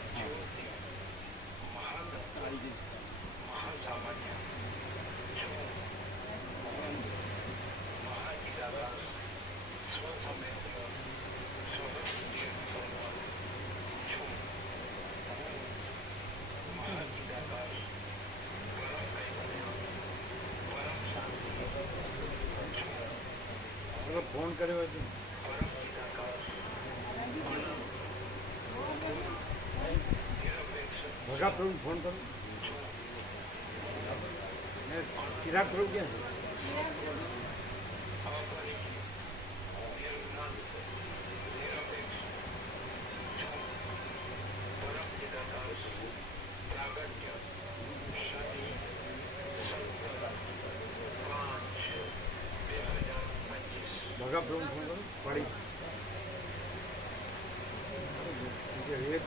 ફોન કર્યો હતો. ભગા પ્રભુ ફોન કરો. ચિરાગ પ્રભુ ક્યાં છે? ભગા પ્રભુ ફોન કરો. પડી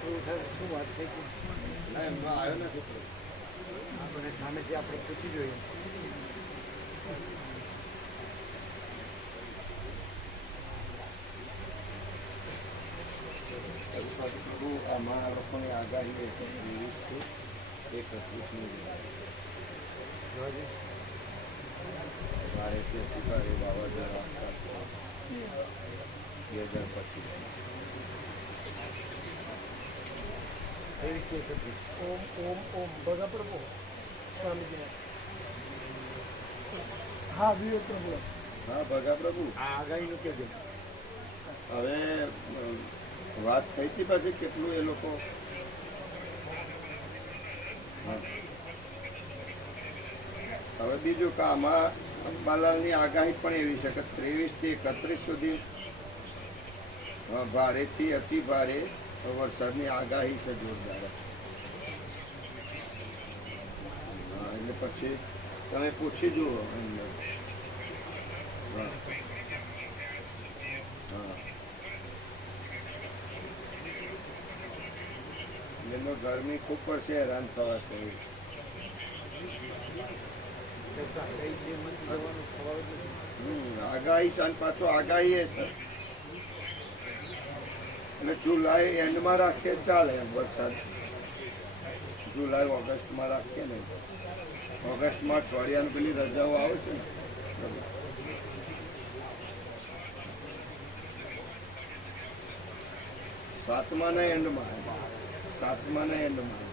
પૂરું થાય શું વાત થઈ હતી? ના એમનો આવ્યો નથી. આપણે સામેથી આપણે પૂછી જોઈએ. પ્રભુ અમારા લોકોની આગાહી 21-31 ભારતીય તુકારે વાવાઝોડા 2025. ઓમ ઓમ ઓમ ભગા પ્રભુ સ્વામીજી. હા વિવેક પ્રભુ. હા ભગા પ્રભુ. આ આગાહીનું કહેજો. હવે વાત થઈ હતી પછી કેટલું એ લોકો હવે બીજું કે આમાં અંબાલાલની આગાહી પણ એવી છે કે 23 થી 31 સુધી ભારેથી અતિ ભારે વરસાદની આગાહી છે જોરદાર. હા એટલે પછી તમે પૂછી જુઓ અંદર. હા હા એમાં ગરમી ખૂબ પડશે, હેરાન થવાશે. આગાહી છે અને પાછો આગાહી એ છે એટલે જુલાઈ એન્ડમાં રાખીએ ચાલે એમ વરસાદ. જુલાઈ ઓગસ્ટમાં રાખીએ ને, ઓગસ્ટમાં અઠવાડિયાની પેલી રજાઓ આવે છે ને. 7માના એન્ડમાં 7માના એન્ડમાં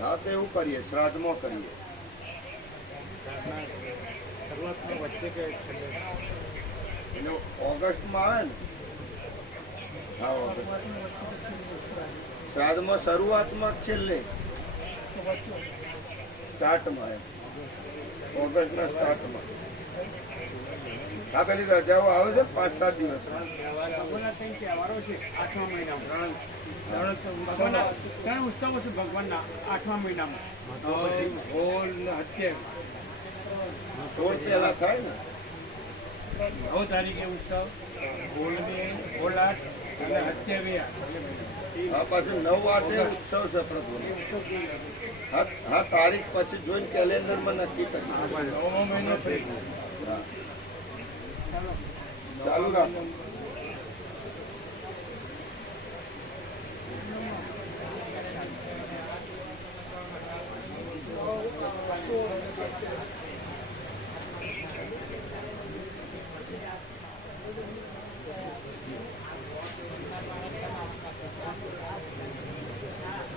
હા તો એવું કરીએ, શ્રાદ્ધમાં કરીએ. શરૂઆતમાં વચ્ચે કે એટલે ઓગસ્ટમાં આવે ને. હા ઓગસ્ટ શ્રાદ્ધમાં શરૂઆતમાં છેલ્લે સ્ટાર્ટમાં એમ ઓગસ્ટના સ્ટાર્ટમાં. હા પેલી રજાઓ આવે છે 5-7 દિવસ. તહેવારો છે 8મા મહિનામાં. ત્રણ ઉત્સવો છે ભગવાનના 8મા મહિનામાં. હોલ ને હત્યા 16 પહેલા થાય ને. 9 તારીખે ઉત્સવ, હોળની હોલાટ અને હત્યા. હા પાછું 9/8 ઉત્સવ છે પ્રભુ. હા તારીખ પછી જોઈને કેલેન્ડરમાં નક્કી કરીએ. 9મા મહિનો હા ચાલુ રાખો.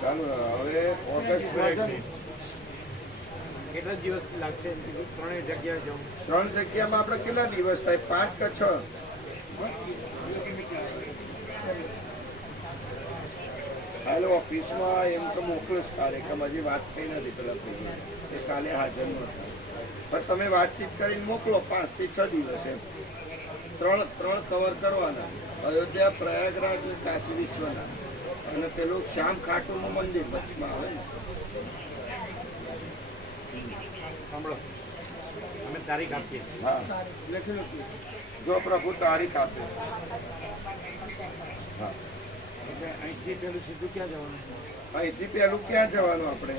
ચાલુ હવે ઓગસ્ટમાં છે ને કેટલા દિવસ લાગશે? 3 જગ્યાએ જાઉં. 3 જગ્યામાં આપણે કેટલા દિવસ થાય? 5 કે 6? હાલો ઓફિસમાં એમ તો મોકલું જ કાર્યક્રમ. હજી વાત થઈ નથી પેલા એ કાલે હાજર ન થાય, પણ તમે વાતચીત કરીને મોકલો. 5 થી 6 દિવસ એમ. 3 કવર કરવાના. અયોધ્યા, પ્રયાગરાજ ને કાશી વિશ્વનાથ અને પેલું શ્યામ ખાટુનું મંદિર વચમાં આવે ને. સાંભળો, અમે તારીખ આપીએ. હા લખી જો પ્રભુ તારીખ આપે. હા એટલે અહીંથી પેલું સીધું ક્યાં જવાનું? અહીંથી પેલું ક્યાં જવાનું આપણે?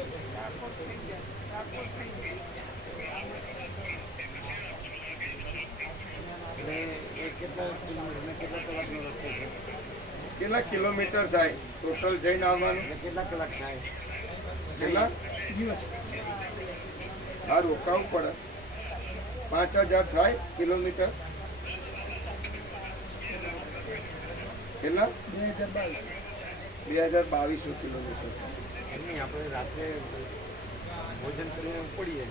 એટલે એ કેટલા કિલોમીટર કેટલા કલાકનો રસ્તો છે? કેટલા કિલોમીટર થાય ટોટલ જઈને આવવાનું? એટલે કેટલા કલાક થાય? કેટલા દિવસ આ રોકાવું પડે. 5000 થાય કિલોમીટર. કેટલા? 2200 કિલોમીટર. એમની આપણે રાત્રે ભોજન કરીને ઉપડીએ.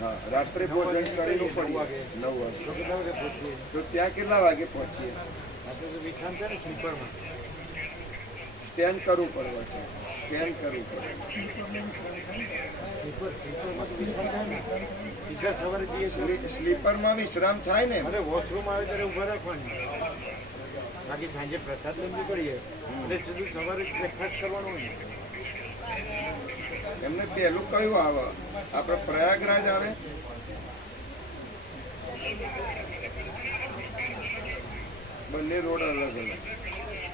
હા રાત્રે ભોજન કરીને પડીએ 9 વાગે. તો કેટલા વાગે પહોંચીએ? તો ત્યાં કેટલા વાગે પહોંચીએ? રાત્રે તો વિશ્રામ છે ને સ્લીપરમાં. સ્કેન કરવું પડે છે. સ્કેન કરવું પડે. સ્લીપરમાં તો વિશ્રામ થાય ને. સીધા સવારે જઈએ છીએ. સ્લીપરમાં વિશ્રામ થાય ને. અરે વોશરૂમ આવે ત્યારે ઊભા રાખવાની. બાકી સાંજે પ્રસાદ લઈને નીકળીએ એટલે સીધું સવારે બ્રેકફાસ્ટ કરવાનું હોય. એમને પહેલું કયું આવે? આપણે પ્રયાગરાજ આવે, બંને રોડ અલગ અલગ.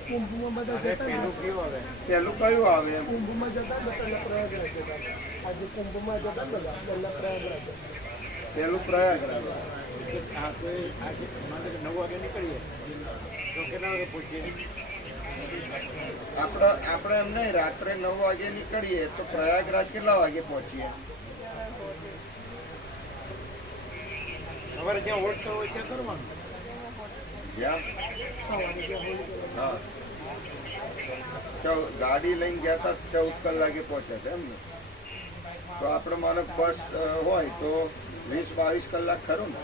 અરે પેલું કેવું આવે? પહેલું કયું આવે એમ? પહેલું પ્રયાગરાજ. હા તો આજે માનો કે 9 વાગે નીકળીએ તો કેટલા વાગે પહોંચીએ? આપણે એમ નહીં, રાત્રે 9 વાગે નીકળીએ તો પ્રયાગરાજ કેટલા વાગે પહોંચીએ? સવારે જ્યાં હોલ્ડ કરવો હોય ત્યાં કરવાનું. જ્યાં હા ગાડી લઈને ગયા હતા 14 કલાકે પહોંચ્યા છે એમ ને? તો આપણે માનો બસ હોય તો 20-22 કલાક ખરું ને?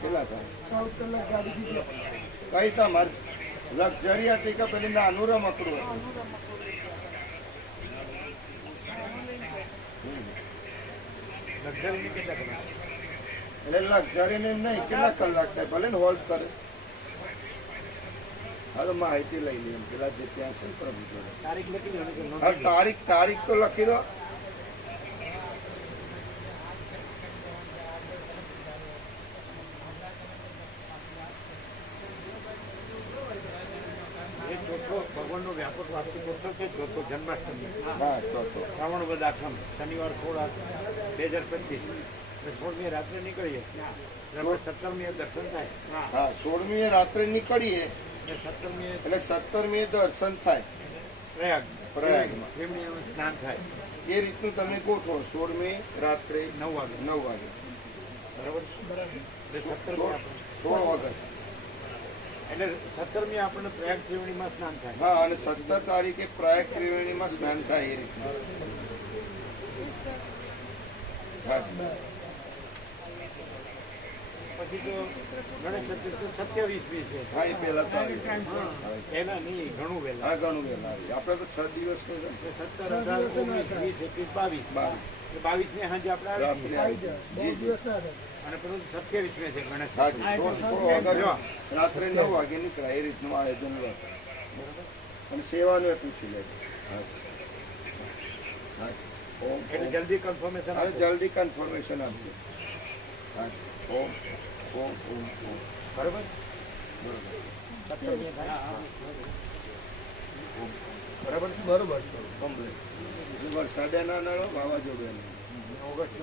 કેટલા થાય? 14 કલાક ગાડી કઈ તમારે લક્ઝરી હતી કે પેલી નાનું રમકડું હતું? લક્ઝરી કેટલા કલાક? એટલે લક્ઝરી ને નહીં, કેટલા કલાક થાય ભલે ને હોલ્ડ કરે. હાલો માહિતી લઈ લઈએ પેલા જે ત્યાં છે પ્રભુ જોડે. તારીખ લખી દો કે હા તારીખ તો લખી દો. એ ચોથો ભગવાનનો વ્યાપક વાર્ષિક ઉત્સવ છે, ચોથો જન્માષ્ટમી, હા ચોથો. શ્રાવણ વદ આઠમ, શનિવાર 16/8/2025. 16મી રાત્રે નીકળીએ એટલે 17મી દર્શન થાય. હા 16મી રાત્રે નીકળીએ એટલે 17મી એટલે 17મી દર્શન થાય પ્રયાગમાં. એમની સ્નાન થાય એ રીતનું તમે ગોઠવો. 16મી રાત્રે 9 વાગે. 9 વાગે, બરાબર. એટલે 17મી 16 વાગે. એટલે 17મી આપણને પ્રયાગ ત્રિવેણીમાં સ્નાન થાય. હા અને 17 તારીખે પ્રયાગ ત્રિવેણીમાં સ્નાન થાય એ રીતનું. હા પછી તો ગણેશ ચતુર્થી 27મી છે. હા એ પહેલા તારીખ. પહેલા નહીં, ઘણું વહેલા. હા ઘણું વહેલા આવી. આપણે તો 6 દિવસ તો છે. 17, 18, 19, 20, 21, 22. 22 સાંજે આપણે રાત્રે આવી આવી જઈએ. જાય. અને પેલું 27મી છે ગણેશ હા ચતુર્થી. 16 વાગે રાત્રે 9 વાગે નીકળાય એ રીતનું આયોજન હોય. અને સેવાનું એ પૂછી લે. હા ઓમ એટલે જલ્દી કન્ફર્મેશન હા જલ્દી કન્ફર્મેશન આપજો. હા ઓમ ઓમ ઓમ ઓમ. બરોબર. બરાબર બરોબર કમ્પ્લીટ. વરસાદે ના નડો, વાવાઝોડું નહીં. ઓગસ્ટ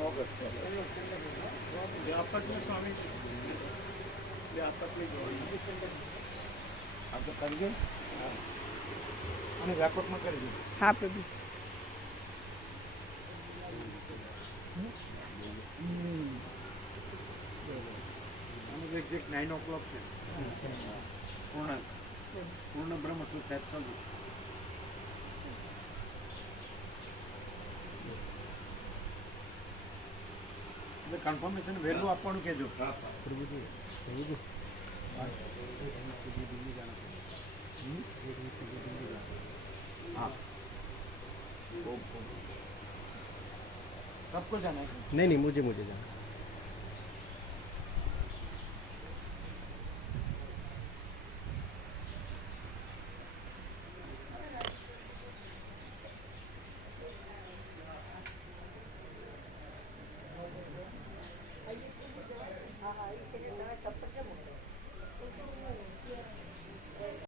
સ્વામી વ્યાપકની જોડી આ તો કરીએ અને વ્યાપકમાં કરી દઈએ. હા પ્રભુ. એક્ઝેક્ટ 9 o'clock છે. પૂર્ણ બ્રહ્મ શું સાહેબ ચાલુ. એટલે કન્ફર્મેશન વહેલું આપવાનું કહેજો. हाँ सबको जाना है? नहीं मुझे जाना